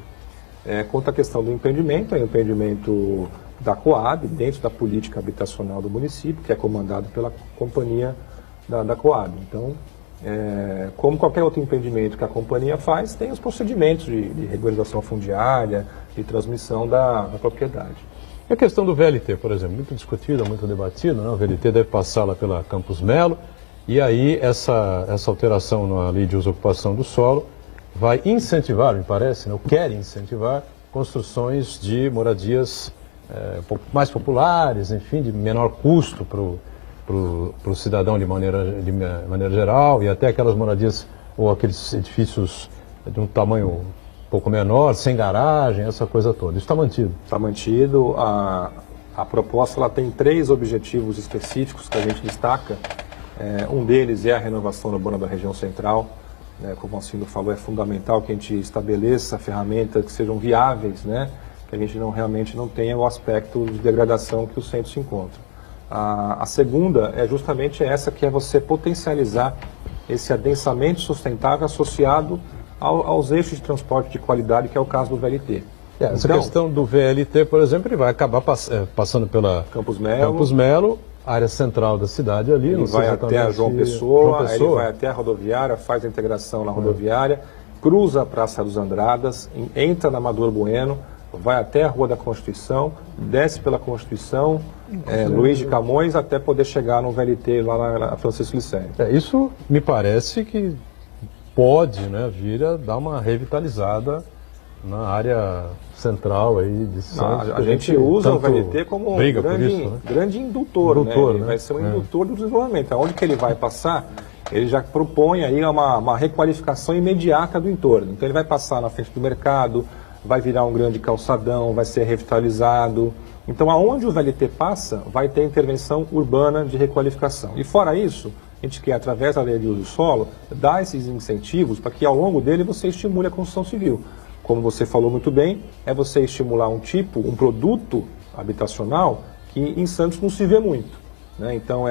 Quanto à questão do empreendimento, é um empreendimento da Coab, dentro da política habitacional do município, que é comandado pela companhia da Coab. Então, como qualquer outro empreendimento que a companhia faz, tem os procedimentos de regularização fundiária, de transmissão da propriedade. E a questão do VLT, por exemplo, muito discutida, muito debatida, né? O VLT deve passar lá pela Campos Melo, e aí essa alteração na lei de uso e ocupação do solo vai incentivar, me parece, né? Ou quer incentivar construções de moradias um pouco mais populares, enfim, de menor custo para o cidadão de maneira geral, e até aquelas moradias ou aqueles edifícios de um tamanho um pouco menor, sem garagem, essa coisa toda. Isso está mantido? Está mantido. A proposta ela tem 3 objetivos específicos que a gente destaca. Um deles é a renovação urbana da região central. Como o Alcindo falou, é fundamental que a gente estabeleça ferramentas que sejam viáveis, né? Que a gente realmente não tenha o aspecto de degradação que o centro se encontra. A segunda é justamente essa, que é você potencializar esse adensamento sustentável associado aos eixos de transporte de qualidade, que é o caso do VLT. Essa questão do VLT, por exemplo, ele vai acabar passando pela Campos Melo, área central da cidade ali. Ele vai até a João Pessoa, ele vai até a rodoviária, faz a integração na rodoviária, cruza a Praça dos Andradas, entra na Amador Bueno, vai até a Rua da Constituição, desce pela Constituição, Luiz de Camões, até poder chegar no VLT lá na Francisco Licério. Isso me parece que pode, né, vir a dar uma revitalizada na área central aí de Santos. A gente usa o VLT como um grande indutor, né? Ele vai ser um indutor do desenvolvimento. Aonde que ele vai passar, ele já propõe aí uma requalificação imediata do entorno. Então ele vai passar na frente do mercado, vai virar um grande calçadão, vai ser revitalizado. Então aonde o VLT passa, vai ter intervenção urbana de requalificação. E fora isso, a gente quer, através da lei de uso do solo, dar esses incentivos para que ao longo dele você estimule a construção civil. Como você falou muito bem, é você estimular um produto habitacional que em Santos não se vê muito, né? Então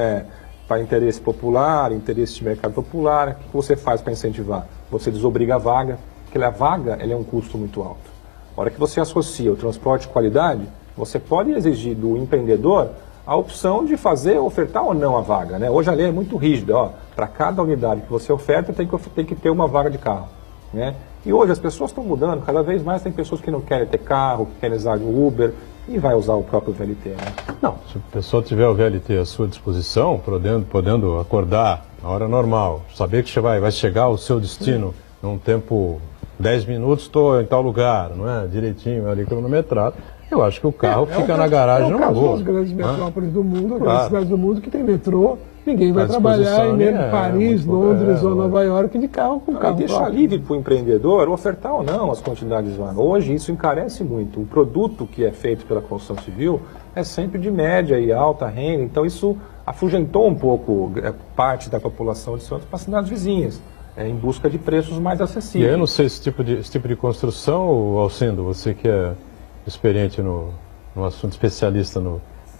para interesse popular, interesse de mercado popular, o que você faz para incentivar? Você desobriga a vaga, porque a vaga é um custo muito alto. A hora que você associa o transporte de qualidade, você pode exigir do empreendedor a opção de ofertar ou não a vaga, né? Hoje a lei é muito rígida, para cada unidade que você oferta tem que ter uma vaga de carro, né? E hoje as pessoas estão mudando, cada vez mais tem pessoas que não querem ter carro, que querem usar o Uber, e vai usar o próprio VLT, né? Não, se a pessoa tiver o VLT à sua disposição, podendo acordar na hora normal, saber que você vai chegar ao seu destino num tempo, 10 minutos, estou em tal lugar, não é? Direitinho, ali cronometrado, eu acho que o carro fica na garagem numa boa. É o caso das grandes metrópoles do mundo, Claro. grandes cidades do mundo que tem metrô, ninguém vai A trabalhar disposição em mesmo é Paris, muito- Londres ou lógico. Nova York de carro com E carro deixar próprio. livre para o empreendedor ofertar ou não as quantidades lá. Hoje isso encarece muito. O produto que é feito pela construção civil é sempre de média e alta renda, então isso afugentou um pouco parte da população de Santos para as cidades vizinhas, em busca de preços mais E acessíveis. eu não sei esse tipo de construção, Alcindo, você que é experiente no assunto, especialista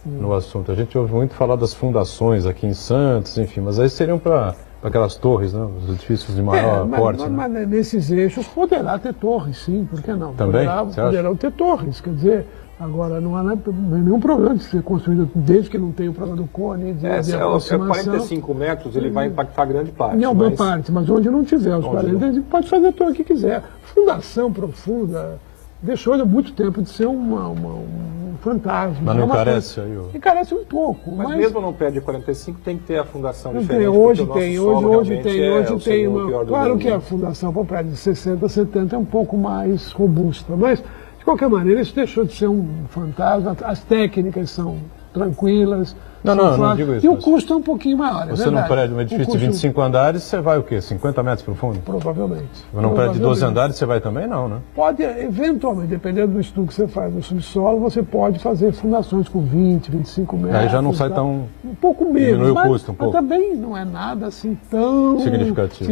no assunto. A gente ouve muito falar das fundações aqui em Santos, enfim, mas aí seriam para aquelas torres, né? Os edifícios de maior porte. Né? Mas nesses eixos poderá ter torres, sim, por que não? Também? Você acha? Poderão ter torres, quer dizer, agora não há nenhum problema de ser construído, desde que não tenha o problema do cone, de aproximação. 45 metros, ele vai impactar grande parte. Em alguma mas- parte, mas onde não tiver os Onde 40, ele pode fazer a torre que quiser. Fundação profunda deixou há muito tempo de ser um fantasma. Mas não É uma encarece coisa- aí o... Encarece um pouco, Mas mesmo no prédio de 45 tem que ter a fundação Não diferente. tem, hoje porque o tem, nosso solo hoje realmente tem, é hoje o tem. segundo pior do Claro mundo, que né? a fundação para prédio de 60, 70 é um pouco mais robusta, mas de qualquer maneira isso deixou de ser um fantasma, as técnicas são tranquilas. Não, são não, eu não fáceis, digo isso, e o mas custo é um pouquinho maior, é Você num verdade. prédio, um O edifício de custo- 25 andares, você vai o quê? 50 metros para o fundo? Provavelmente. Num prédio de 12 Provavelmente. andares, você vai também? Não, né? Pode, eventualmente, dependendo do estudo que você faz no subsolo, você pode fazer fundações com 20, 25 metros. Aí já não sai tá? tão... Um pouco menos, diminui o mas, custo um pouco. mas também não é nada assim tão significativo.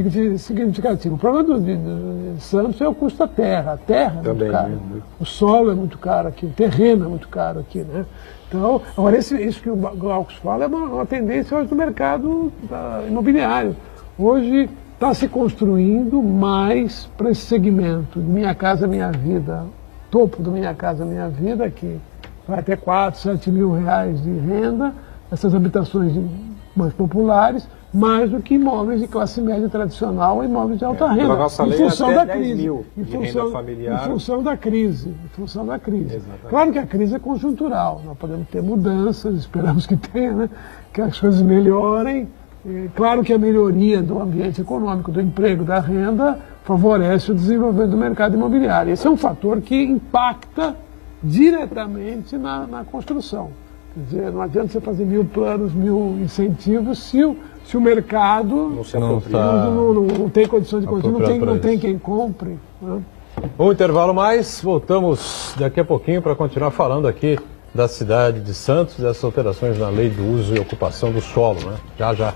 O problema de Santos é o custo da terra. A terra é Também, muito cara. né? O solo é muito caro aqui, o terreno é muito caro aqui, né? Então, agora isso que o Glaucus fala é uma tendência hoje do mercado imobiliário. Hoje está se construindo mais para esse segmento de Minha Casa Minha Vida, topo do Minha Casa Minha Vida, que vai até 4, 7 mil reais de renda, essas habitações mais populares, mais do que imóveis de classe média tradicional ou imóveis de alta renda. pela nossa lei, em função até da 10 crise. mil Em de renda função, familiar. em função da crise. Em função da crise. Exatamente. Claro que a crise é conjuntural, nós podemos ter mudanças, esperamos que tenha, né? Que as coisas melhorem. Claro que a melhoria do ambiente econômico, do emprego, da renda, favorece o desenvolvimento do mercado imobiliário. Esse é um fator que impacta diretamente na construção. Quer dizer, não adianta você fazer 1000 planos, 1000 incentivos se o mercado Não se Não apropria. tá- não tem condição de construir, apropriado não para tem isso. quem compre. Né? Um intervalo mais, voltamos daqui a pouquinho para continuar falando aqui da cidade de Santos, dessas alterações na lei do uso e ocupação do solo, né? Já, já.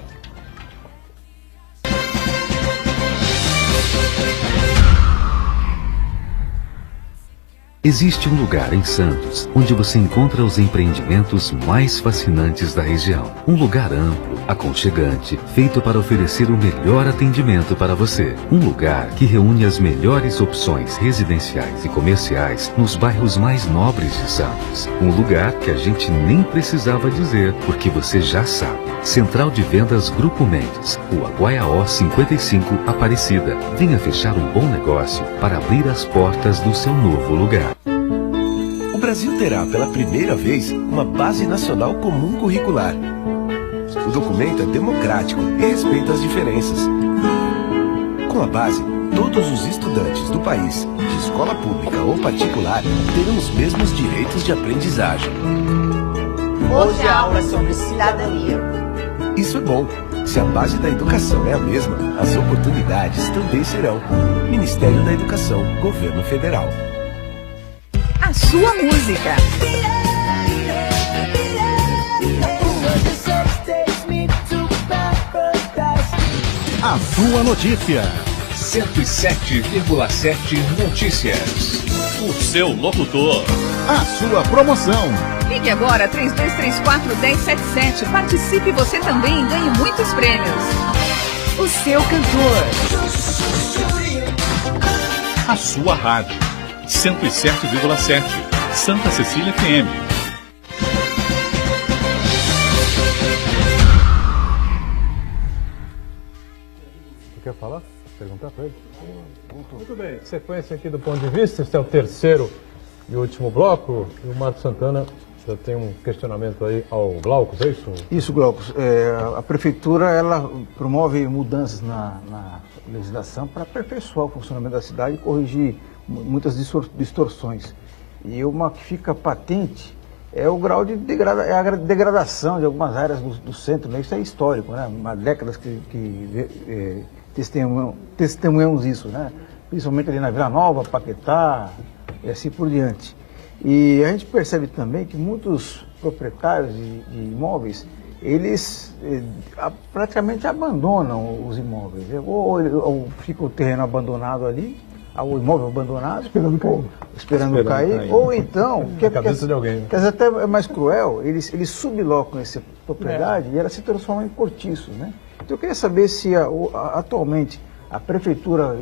Existe um lugar em Santos onde você encontra os empreendimentos mais fascinantes da região. Um lugar amplo, aconchegante, feito para oferecer o melhor atendimento para você. Um lugar que reúne as melhores opções residenciais e comerciais nos bairros mais nobres de Santos. Um lugar que a gente nem precisava dizer, porque você já sabe. Central de Vendas Grupo Mendes, Rua Guaiaó 55, Aparecida. Venha fechar um bom negócio para abrir as portas do seu novo lugar. O Brasil terá pela primeira vez uma Base Nacional Comum Curricular. O documento é democrático e respeita as diferenças. Com a base, todos os estudantes do país, de escola pública ou particular, terão os mesmos direitos de aprendizagem. Hoje a aula é sobre cidadania. Isso é bom. Se a base da educação é a mesma, as oportunidades também serão. Ministério da Educação, Governo Federal. A sua música. A sua notícia. 107,7 Notícias. O seu locutor. A sua promoção. Ligue agora 3234-1077. Participe você também e ganhe muitos prêmios. O seu cantor. A sua rádio. 107,7. Santa Cecília FM. Você quer falar? Perguntar para ele? Muito bem. Sequência aqui do ponto de vista, este é o terceiro e último bloco. E o Marcos Santana já tem um questionamento aí ao Glaucus, é isso? Isso, Glaucus. A prefeitura ela promove mudanças na legislação para aperfeiçoar o funcionamento da cidade e corrigir muitas distorções. E uma que fica patente é o grau de degradação de algumas áreas do centro, né? Isso é histórico, né? Há décadas que testemunhamos isso, né? Principalmente ali na Vila Nova, Paquetá e assim por diante. E a gente percebe também que muitos proprietários de imóveis, eles praticamente abandonam os imóveis. Ou fica o terreno abandonado ali, o imóvel abandonado, esperando cair, ou então, cabeça de alguém. Quer dizer, até é mais cruel, eles sublocam essa propriedade e ela se transforma em cortiço, né? Então eu queria saber se atualmente a prefeitura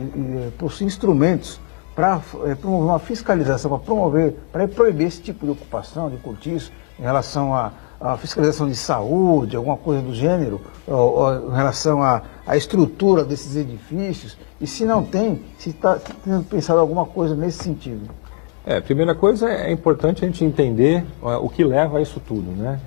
possui instrumentos para promover uma fiscalização, para proibir esse tipo de ocupação, de cortiço, em relação à fiscalização de saúde, alguma coisa do gênero, ou em relação à estrutura desses edifícios, e se não tem, se está tendo pensado alguma coisa nesse sentido. Primeira coisa, é importante a gente entender o que leva a isso tudo, né?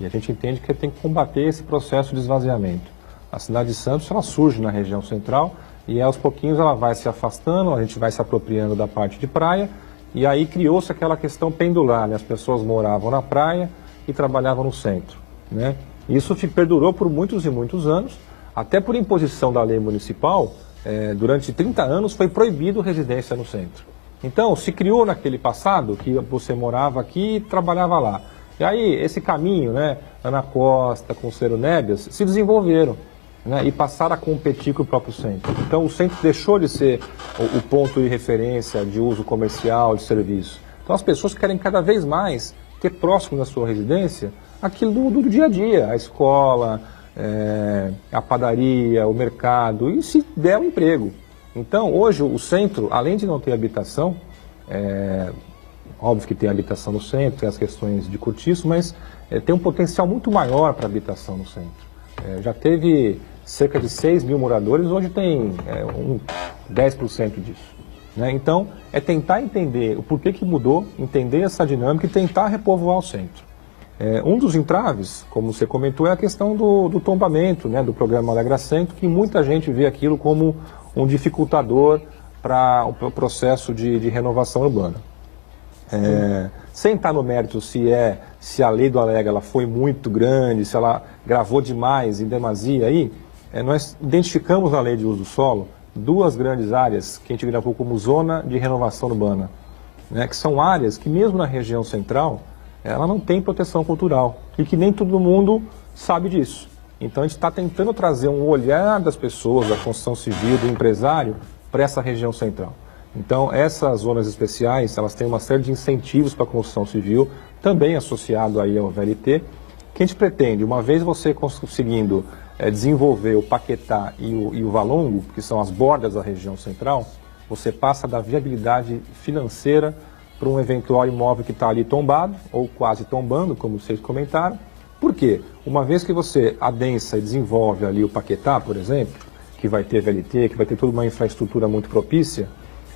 E a gente entende que tem que combater esse processo de esvaziamento. A cidade de Santos, ela surge na região central e aos pouquinhos ela vai se afastando, a gente vai se apropriando da parte de praia e aí criou-se aquela questão pendular, né? As pessoas moravam na praia e trabalhavam no centro, né? Isso perdurou por muitos e muitos anos, até por imposição da lei municipal, durante 30 anos foi proibido residência no centro. Então, se criou naquele passado que você morava aqui e trabalhava lá. E aí, esse caminho, né, Ana Costa, Conselheiro Nébias, se desenvolveram, né, e passaram a competir com o próprio centro. Então, o centro deixou de ser o ponto de referência de uso comercial, de serviço. Então, as pessoas querem cada vez mais ter próximo da sua residência aquilo do dia a dia, a escola, a padaria, o mercado, e se der um emprego. Então, hoje, o centro, além de não ter habitação, óbvio que tem habitação no centro, tem as questões de cortiço, mas tem um potencial muito maior para habitação no centro. Já teve cerca de 6 mil moradores, hoje tem 10% disso, né? Então, é tentar entender o porquê que mudou, entender essa dinâmica e tentar repovoar o centro. Um dos entraves, como você comentou, é a questão do tombamento, né, do programa Alegra Centro, que muita gente vê aquilo como um dificultador para o processo de renovação urbana. Sem estar no mérito se a lei do Alegra ela foi muito grande, se ela gravou demais, em demasia aí, nós identificamos na lei de uso do solo 2 grandes áreas que a gente gravou como zona de renovação urbana, né, que são áreas que mesmo na região central, ela não tem proteção cultural e que nem todo mundo sabe disso. Então a gente está tentando trazer um olhar das pessoas, da construção civil, do empresário, para essa região central. Então essas zonas especiais, elas têm uma série de incentivos para a construção civil, também associado aí ao VLT, que a gente pretende, uma vez você conseguindo desenvolver o Paquetá e o Valongo, que são as bordas da região central, você passa da viabilidade financeira para um eventual imóvel que está ali tombado, ou quase tombando, como vocês comentaram. Por quê? Uma vez que você adensa e desenvolve ali o Paquetá, por exemplo, que vai ter VLT, que vai ter toda uma infraestrutura muito propícia,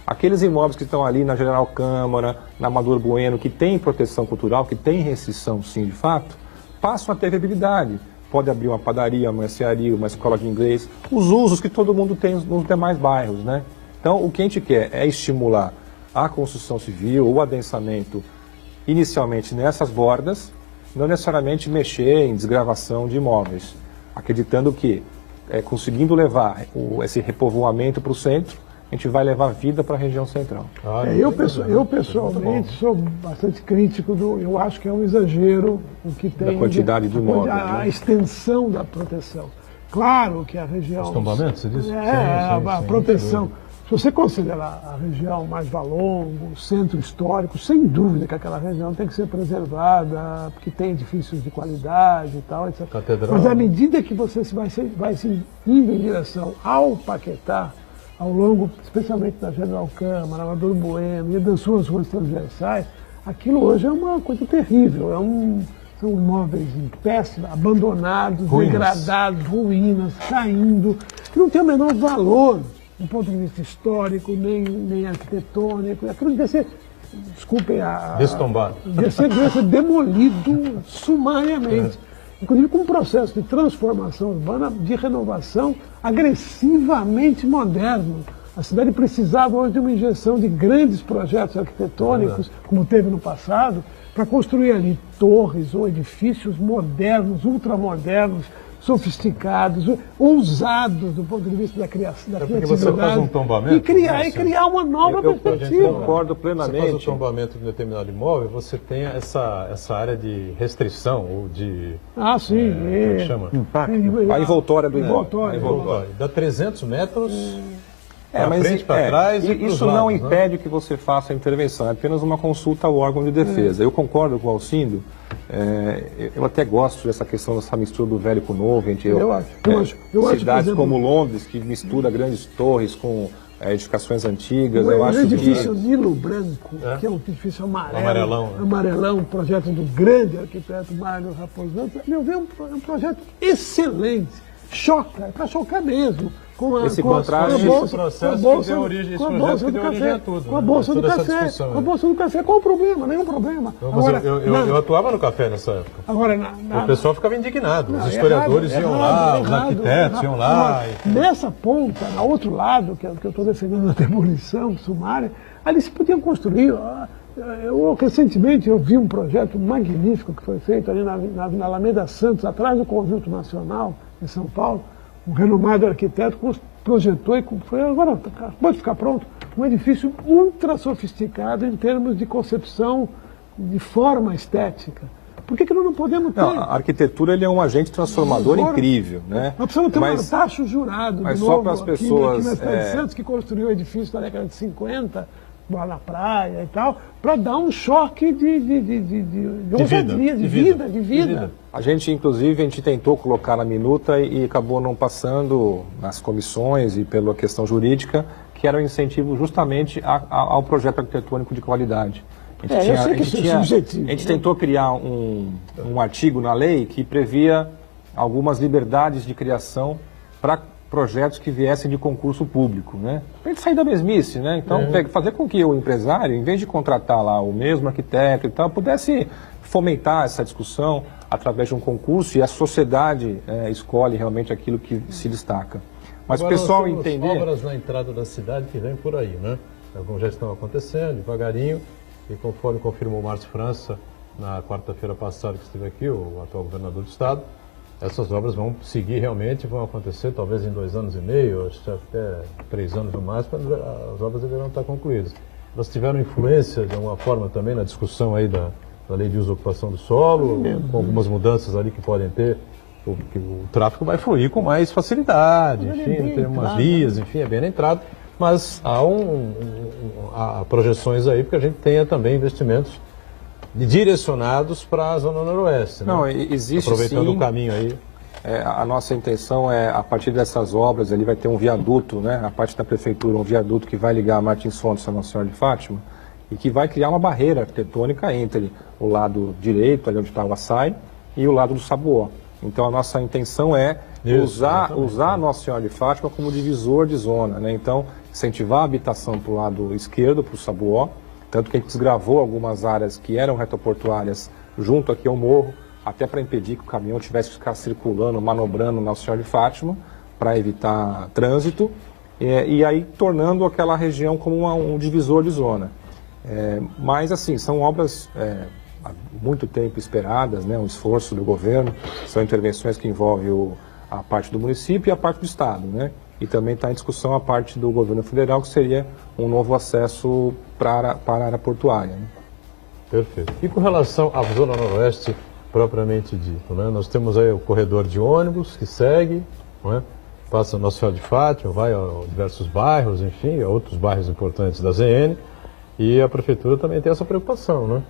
aqueles imóveis que estão ali na General Câmara, na Amador Bueno, que tem proteção cultural, que tem restrição sim de fato, passam a ter viabilidade. Pode abrir uma padaria, uma mercearia, uma escola de inglês, os usos que todo mundo tem nos demais bairros, né? Então, o que a gente quer é estimular a construção civil, o adensamento, inicialmente nessas bordas, não necessariamente mexer em desgravação de imóveis, acreditando que, conseguindo levar esse repovoamento para o centro, a gente vai levar vida para a região central. Eu pessoalmente sou bastante crítico eu acho que é um exagero o que tem... Da quantidade de imóveis. A extensão da proteção. Claro que a região... Os tombamentos, você disse? A proteção. Se você considerar a região mais Valongo, centro histórico, sem dúvida que aquela região tem que ser preservada, porque tem edifícios de qualidade e tal, etc. Catedral. Mas à medida que você vai se indo em direção ao Paquetá, ao longo, especialmente da General Câmara, Amador Bueno e das suas ruas transversais, aquilo hoje é uma coisa terrível. São imóveis em péssima, abandonados, degradados, ruínas, caindo, que não tem o menor valor do ponto de vista histórico, nem arquitetônico. Aquilo deve ser desculpem a... Destombado. Devia ser demolido sumariamente. Inclusive com um processo de transformação urbana, de renovação agressivamente moderno. A cidade precisava hoje de uma injeção de grandes projetos arquitetônicos, como teve no passado, para construir ali torres ou edifícios modernos, ultramodernos, sofisticados, ousados do ponto de vista da criatividade. Porque você faz um tombamento, e criar uma nova perspectiva. Eu concordo plenamente. Você faz o tombamento de um determinado imóvel, você tem essa área de restrição ou de... Ah, sim. Como é que chama? A envoltória do imóvel. Dá 300 metros... Mas frente, para trás e isso não impede que você faça a intervenção, é apenas uma consulta ao órgão de defesa. Eu concordo com o Alcindo, eu até gosto dessa questão dessa mistura do velho com o novo. Eu acho, cidades como Londres, que mistura grandes torres com edificações antigas. O edifício Nilo Branco, que é um edifício amarelão, um projeto do grande arquiteto Mário Raposo, meu ver, é um projeto excelente, choca, é para chocar mesmo. Esse contraste, esse processo que deu origem a tudo. Com a Bolsa do Café, qual o problema? Nenhum problema. Agora, eu atuava no café nessa época. O pessoal ficava indignado. Os historiadores iam lá, os arquitetos iam lá. Nessa ponta, ao outro lado, que eu estou defendendo a demolição sumária, ali se podiam construir. Recentemente eu vi um projeto magnífico que foi feito ali na Alameda Santos, atrás do Conjunto Nacional, em São Paulo. Um renomado arquiteto projetou e foi agora pode ficar pronto, um edifício ultra sofisticado em termos de concepção de forma estética. Por que nós não podemos ter? A arquitetura é um agente transformador incrível, né? Nós precisamos ter um Artacho Jurado, mas novo, só para as pessoas... aqui na Santos, que construiu o edifício da década de 50, lá na praia e tal, para dar um choque de vida. A gente tentou colocar na minuta e acabou não passando nas comissões e pela questão jurídica, que era um incentivo justamente ao projeto arquitetônico de qualidade. A gente tentou criar um artigo na lei que previa algumas liberdades de criação para projetos que viessem de concurso público, né? Para a gente sair da mesmice, né? Então, fazer com que o empresário, em vez de contratar lá o mesmo arquiteto e tal, pudesse fomentar essa discussão através de um concurso e a sociedade escolhe realmente aquilo que se destaca. Mas agora, o pessoal entender... obras na entrada da cidade que vem por aí, né? Alguns já estão acontecendo, devagarinho, e conforme confirmou o Márcio França, na quarta-feira passada que esteve aqui, o atual governador do estado, essas obras vão seguir realmente, vão acontecer talvez em 2 anos e meio, acho que até 3 anos no máximo, as obras deverão estar concluídas. Elas tiveram influência de alguma forma também na discussão aí da lei de uso e ocupação do solo, com algumas mudanças ali que podem ter, que o tráfego vai fluir com mais facilidade, enfim, tem umas vias, enfim, é bem na entrada, mas há projeções aí porque a gente tenha também investimentos direcionados para a Zona Noroeste. Não, né? existe aproveitando sim, o caminho aí. A nossa intenção é, a partir dessas obras, ali vai ter um viaduto, né? A parte da prefeitura, um viaduto que vai ligar Martins Fontes a Nossa Senhora de Fátima e que vai criar uma barreira arquitetônica entre o lado direito, ali onde está o Açaí, e o lado do Sabuó. Então a nossa intenção é usar a Nossa Senhora de Fátima como divisor de zona, né? Então incentivar a habitação para o lado esquerdo, para o Sabuó, tanto que a gente desgravou algumas áreas que eram retoportuárias junto aqui ao morro, até para impedir que o caminhão tivesse que ficar circulando, manobrando na Nossa Senhora de Fátima, para evitar trânsito, e aí tornando aquela região como um divisor de zona. Mas, assim, são obras há muito tempo esperadas, né, um esforço do governo, são intervenções que envolvem a parte do município e a parte do Estado, né? E também está em discussão a parte do governo federal, que seria um novo acesso para a área portuária. Né? Perfeito. E com relação à Zona Noroeste propriamente dito, né? Nós temos aí o corredor de ônibus que segue, né? Passa Nossa Senhora de Fátima, vai a diversos bairros, enfim, a outros bairros importantes da ZN, e a Prefeitura também tem essa preocupação, né?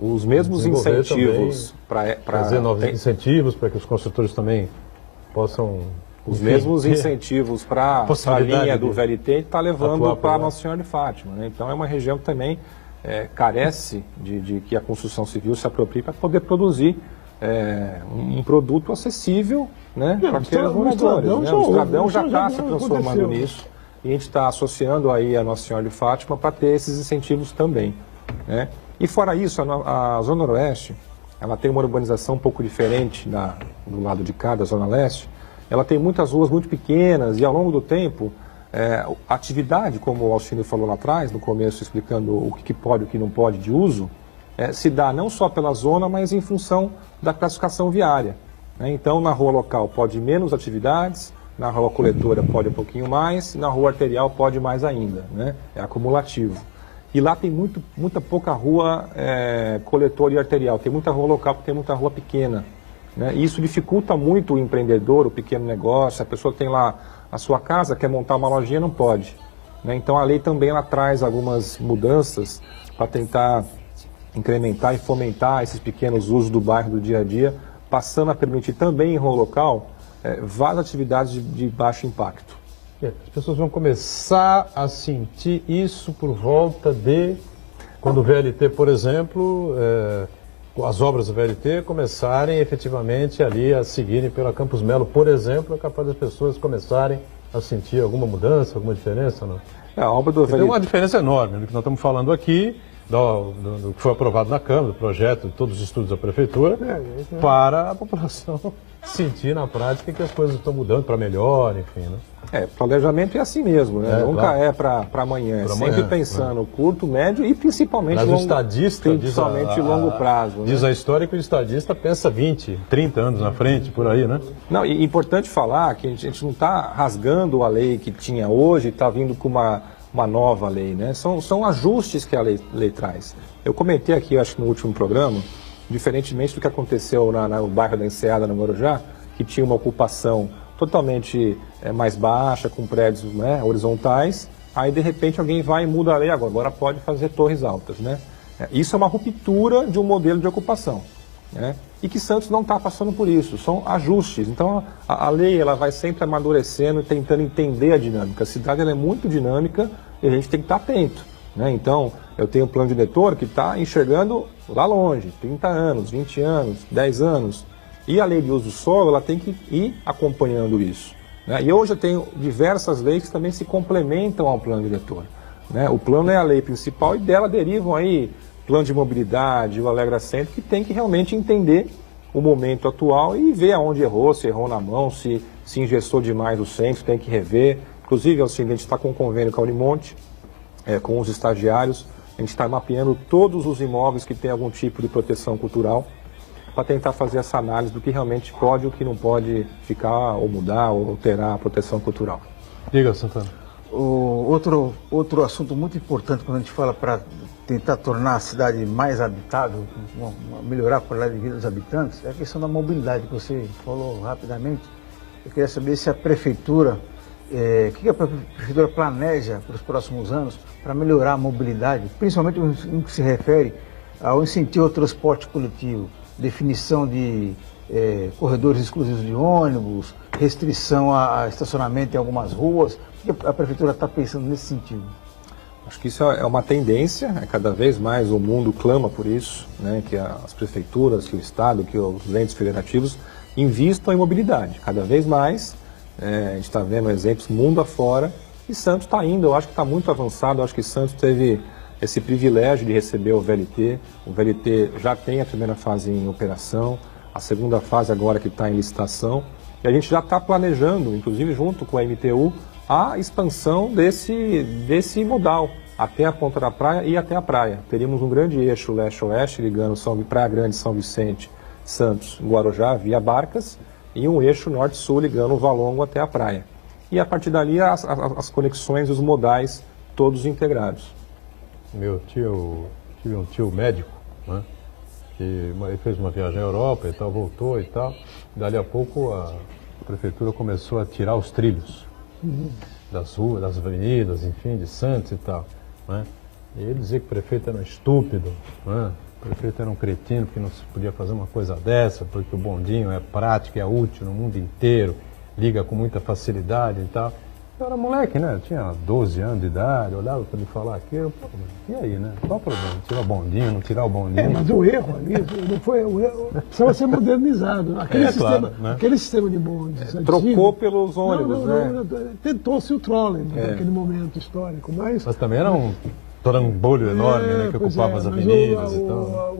Os mesmos incentivos para trazer novos incentivos para que os construtores também possam... Os mesmos incentivos para a linha do VLT está levando para a Nossa Senhora de Fátima, né? Então é uma região que também carece de que a construção civil se aproprie para poder produzir um produto acessível, né, para aqueles moradores. Né? O Estradão já está se transformando nisso e a gente está associando aí a Nossa Senhora de Fátima para ter esses incentivos também. né? E fora isso, a Zona Noroeste, ela tem uma urbanização um pouco diferente do lado de cá, da Zona Leste. Ela tem muitas ruas muito pequenas e ao longo do tempo, a atividade, como o Alcino falou lá atrás, no começo explicando o que pode e o que não pode de uso, se dá não só pela zona, mas em função da classificação viária, né? Então, na rua local pode menos atividades, na rua coletora pode um pouquinho mais, na rua arterial pode mais ainda, né? É acumulativo. E lá tem muita pouca rua coletora e arterial, tem muita rua local porque tem muita rua pequena, né? E isso dificulta muito o empreendedor, o pequeno negócio. A pessoa tem lá a sua casa, quer montar uma lojinha, não pode, né? Então a lei também ela traz algumas mudanças para tentar incrementar e fomentar esses pequenos usos do bairro do dia a dia, passando a permitir também em rua local várias atividades de baixo impacto. As pessoas vão começar a sentir isso por volta de quando o VLT, por exemplo, as obras do VLT começarem efetivamente ali a seguirem pela Campos Melo, por exemplo, é capaz das pessoas começarem a sentir alguma mudança, alguma diferença, não? A obra do VLT... Tem uma diferença enorme do que nós estamos falando aqui, do que foi aprovado na Câmara, do projeto, de todos os estudos da Prefeitura, para a população sentir na prática que as coisas estão mudando para melhor, enfim, né? Planejamento é assim mesmo, né? Nunca claro. É para amanhã, é sempre pensando curto, médio e principalmente longo prazo. Diz a história que o estadista pensa 20, 30 anos na frente, por aí, né? Não, e importante falar que a gente não está rasgando a lei que tinha hoje e está vindo com uma nova lei, né? São ajustes que a lei traz. Eu comentei aqui, acho que no último programa, diferentemente do que aconteceu no bairro da Enseada, no Guarujá, que tinha uma ocupação totalmente mais baixa, com prédios, né, horizontais, aí de repente alguém vai e muda a lei agora pode fazer torres altas, né? Isso é uma ruptura de um modelo de ocupação, né? E que Santos não está passando por isso, são ajustes. Então a lei ela vai sempre amadurecendo e tentando entender a dinâmica. A cidade ela é muito dinâmica e a gente tem que estar atento, né? Então eu tenho um plano diretor que está enxergando lá longe, 30 anos, 20 anos, 10 anos. E a lei de uso do solo, ela tem que ir acompanhando isso, né? E hoje eu tenho diversas leis que também se complementam ao plano diretor, né? O plano é a lei principal e dela derivam aí plano de mobilidade, o Alegra Centro, que tem que realmente entender o momento atual e ver aonde errou, se errou na mão, se engessou demais o centro, tem que rever. Inclusive, a gente está com um convênio com a Unimonte, com os estagiários, a gente está mapeando todos os imóveis que têm algum tipo de proteção cultural, para tentar fazer essa análise do que realmente pode e o que não pode ficar, ou mudar, ou alterar a proteção cultural. Diga, Santana. Outro assunto muito importante quando a gente fala para tentar tornar a cidade mais habitável, melhorar a qualidade de vida dos habitantes, é a questão da mobilidade, que você falou rapidamente. Eu queria saber se a Prefeitura, o que a Prefeitura planeja para os próximos anos para melhorar a mobilidade, principalmente no que se refere ao incentivo ao transporte coletivo, definição de corredores exclusivos de ônibus, restrição a estacionamento em algumas ruas. O que a Prefeitura está pensando nesse sentido? Acho que isso é uma tendência, cada vez mais o mundo clama por isso, né? Que as prefeituras, que o Estado, que os entes federativos invistam em mobilidade. Cada vez mais, a gente está vendo exemplos mundo afora e Santos está indo, eu acho que está muito avançado, eu acho que Santos teve esse privilégio de receber o VLT. O VLT já tem a primeira fase em operação, a segunda fase agora que está em licitação. E a gente já está planejando, inclusive junto com a MTU, a expansão desse modal até a ponta da praia e até a praia. Teríamos um grande eixo leste-oeste ligando Praia Grande, São Vicente, Santos, Guarujá, via Barcas, e um eixo norte-sul ligando o Valongo até a praia. E a partir dali as conexões e os modais todos integrados. Tive um tio médico, né, que ele fez uma viagem à Europa e tal, voltou e tal. Dali a pouco a Prefeitura começou a tirar os trilhos das ruas, das avenidas, enfim, de Santos e tal, né? E ele dizia que o prefeito era um estúpido, né? O prefeito era um cretino, porque não se podia fazer uma coisa dessa, porque o bondinho é prático, é útil no mundo inteiro, liga com muita facilidade e tal. Eu era moleque, né? Eu tinha 12 anos de idade, olhava para ele falar aquilo, e aí, né? Qual o problema? Tirar o bondinho, não tirar o bondinho? Mas o erro ali, não foi o erro, precisava ser modernizado. Aquele sistema de bondes trocou pelos ônibus, né? Tentou-se o trolley naquele momento histórico, mas também era um trambolho enorme, né, que ocupava as avenidas e tal.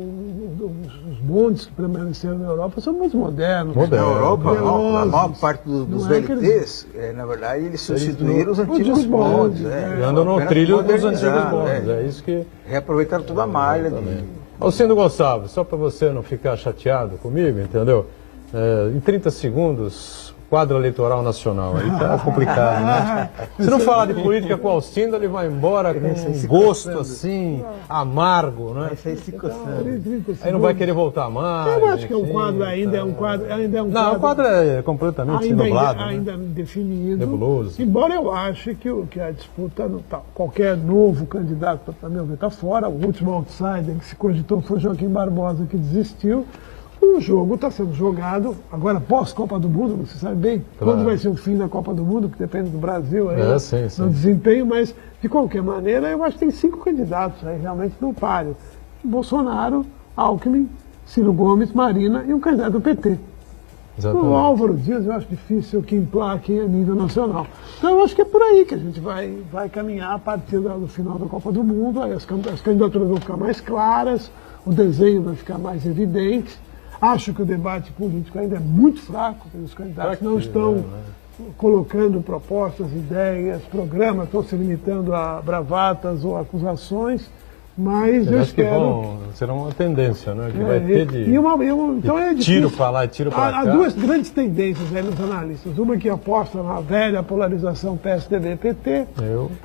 Os bondes que permaneceram na Europa são muito modernos. Na Europa, velozes. a maior parte dos VLTs, na verdade, eles substituíram os antigos bondes. E andam no trilho dos antigos bondes. É isso que... Reaproveitaram toda a malha. Alcindo Gonçalves, só para você não ficar chateado comigo, entendeu? Em 30 segundos... Quadro eleitoral nacional, aí tá complicado, né? Se não falar de política com o Alcindo, ele vai embora com um gosto assim, amargo, né? Aí não vai querer voltar mais. Eu acho que o quadro ainda é um quadro. Não, o quadro é completamente nublado. Ainda indefinido. Nebuloso. Embora eu ache que a disputa, qualquer novo candidato, para meu ver, está fora. O último outsider que se cogitou foi Joaquim Barbosa, que desistiu. O jogo está sendo jogado, agora pós-Copa do Mundo, você sabe bem quando vai ser o fim da Copa do Mundo, que depende do Brasil aí, no desempenho, mas de qualquer maneira eu acho que tem 5 candidatos aí realmente no páreo. Bolsonaro, Alckmin, Ciro Gomes, Marina e um candidato do PT. Exatamente. O Álvaro Dias eu acho difícil que emplaque a nível nacional. Então eu acho que é por aí que a gente vai caminhar a partir do final da Copa do Mundo, aí as candidaturas vão ficar mais claras, o desenho vai ficar mais evidente. Acho que o debate político ainda é muito fraco, os candidatos não estão colocando propostas, ideias, programas, estão se limitando a bravatas ou acusações, mas eu espero... será uma tendência, né? Que vai ter de então é tiro para lá e tiro para cá. Há duas grandes tendências aí nos analistas. Uma que aposta na velha polarização PSDB-PT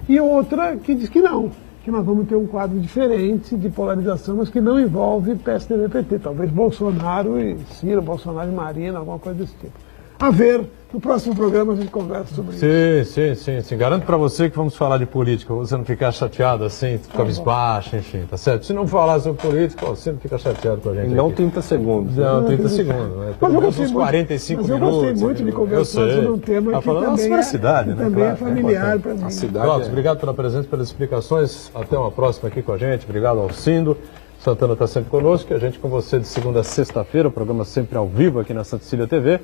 e outra que diz que não. Que nós vamos ter um quadro diferente de polarização, mas que não envolve PSDB-PT. Talvez Bolsonaro e Ciro, Bolsonaro e Marina, alguma coisa desse tipo. A ver, no próximo programa a gente conversa sobre isso. Sim. Garanto para você que vamos falar de política, você não ficar chateado assim, cabisbaixo, enfim, tá certo? Se não falar sobre política, você não fica chateado com a gente. Não aqui. 30 segundos. Não, 30 segundos. Né? Mas eu gostei uns 45 minutos. Mas eu gostei muito de conversar sobre um tema que também, cidade, né? Também é familiar para mim. Clóvis, obrigado pela presença, pelas explicações. Até uma próxima aqui com a gente. Obrigado, Alcindo. Santana está sempre conosco. E a gente com você de segunda a sexta-feira. O programa sempre ao vivo aqui na Santa Cecília TV.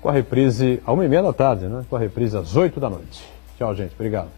Com a reprise à 1h30 da tarde, né? Com a reprise às 8 da noite. Tchau, gente. Obrigado.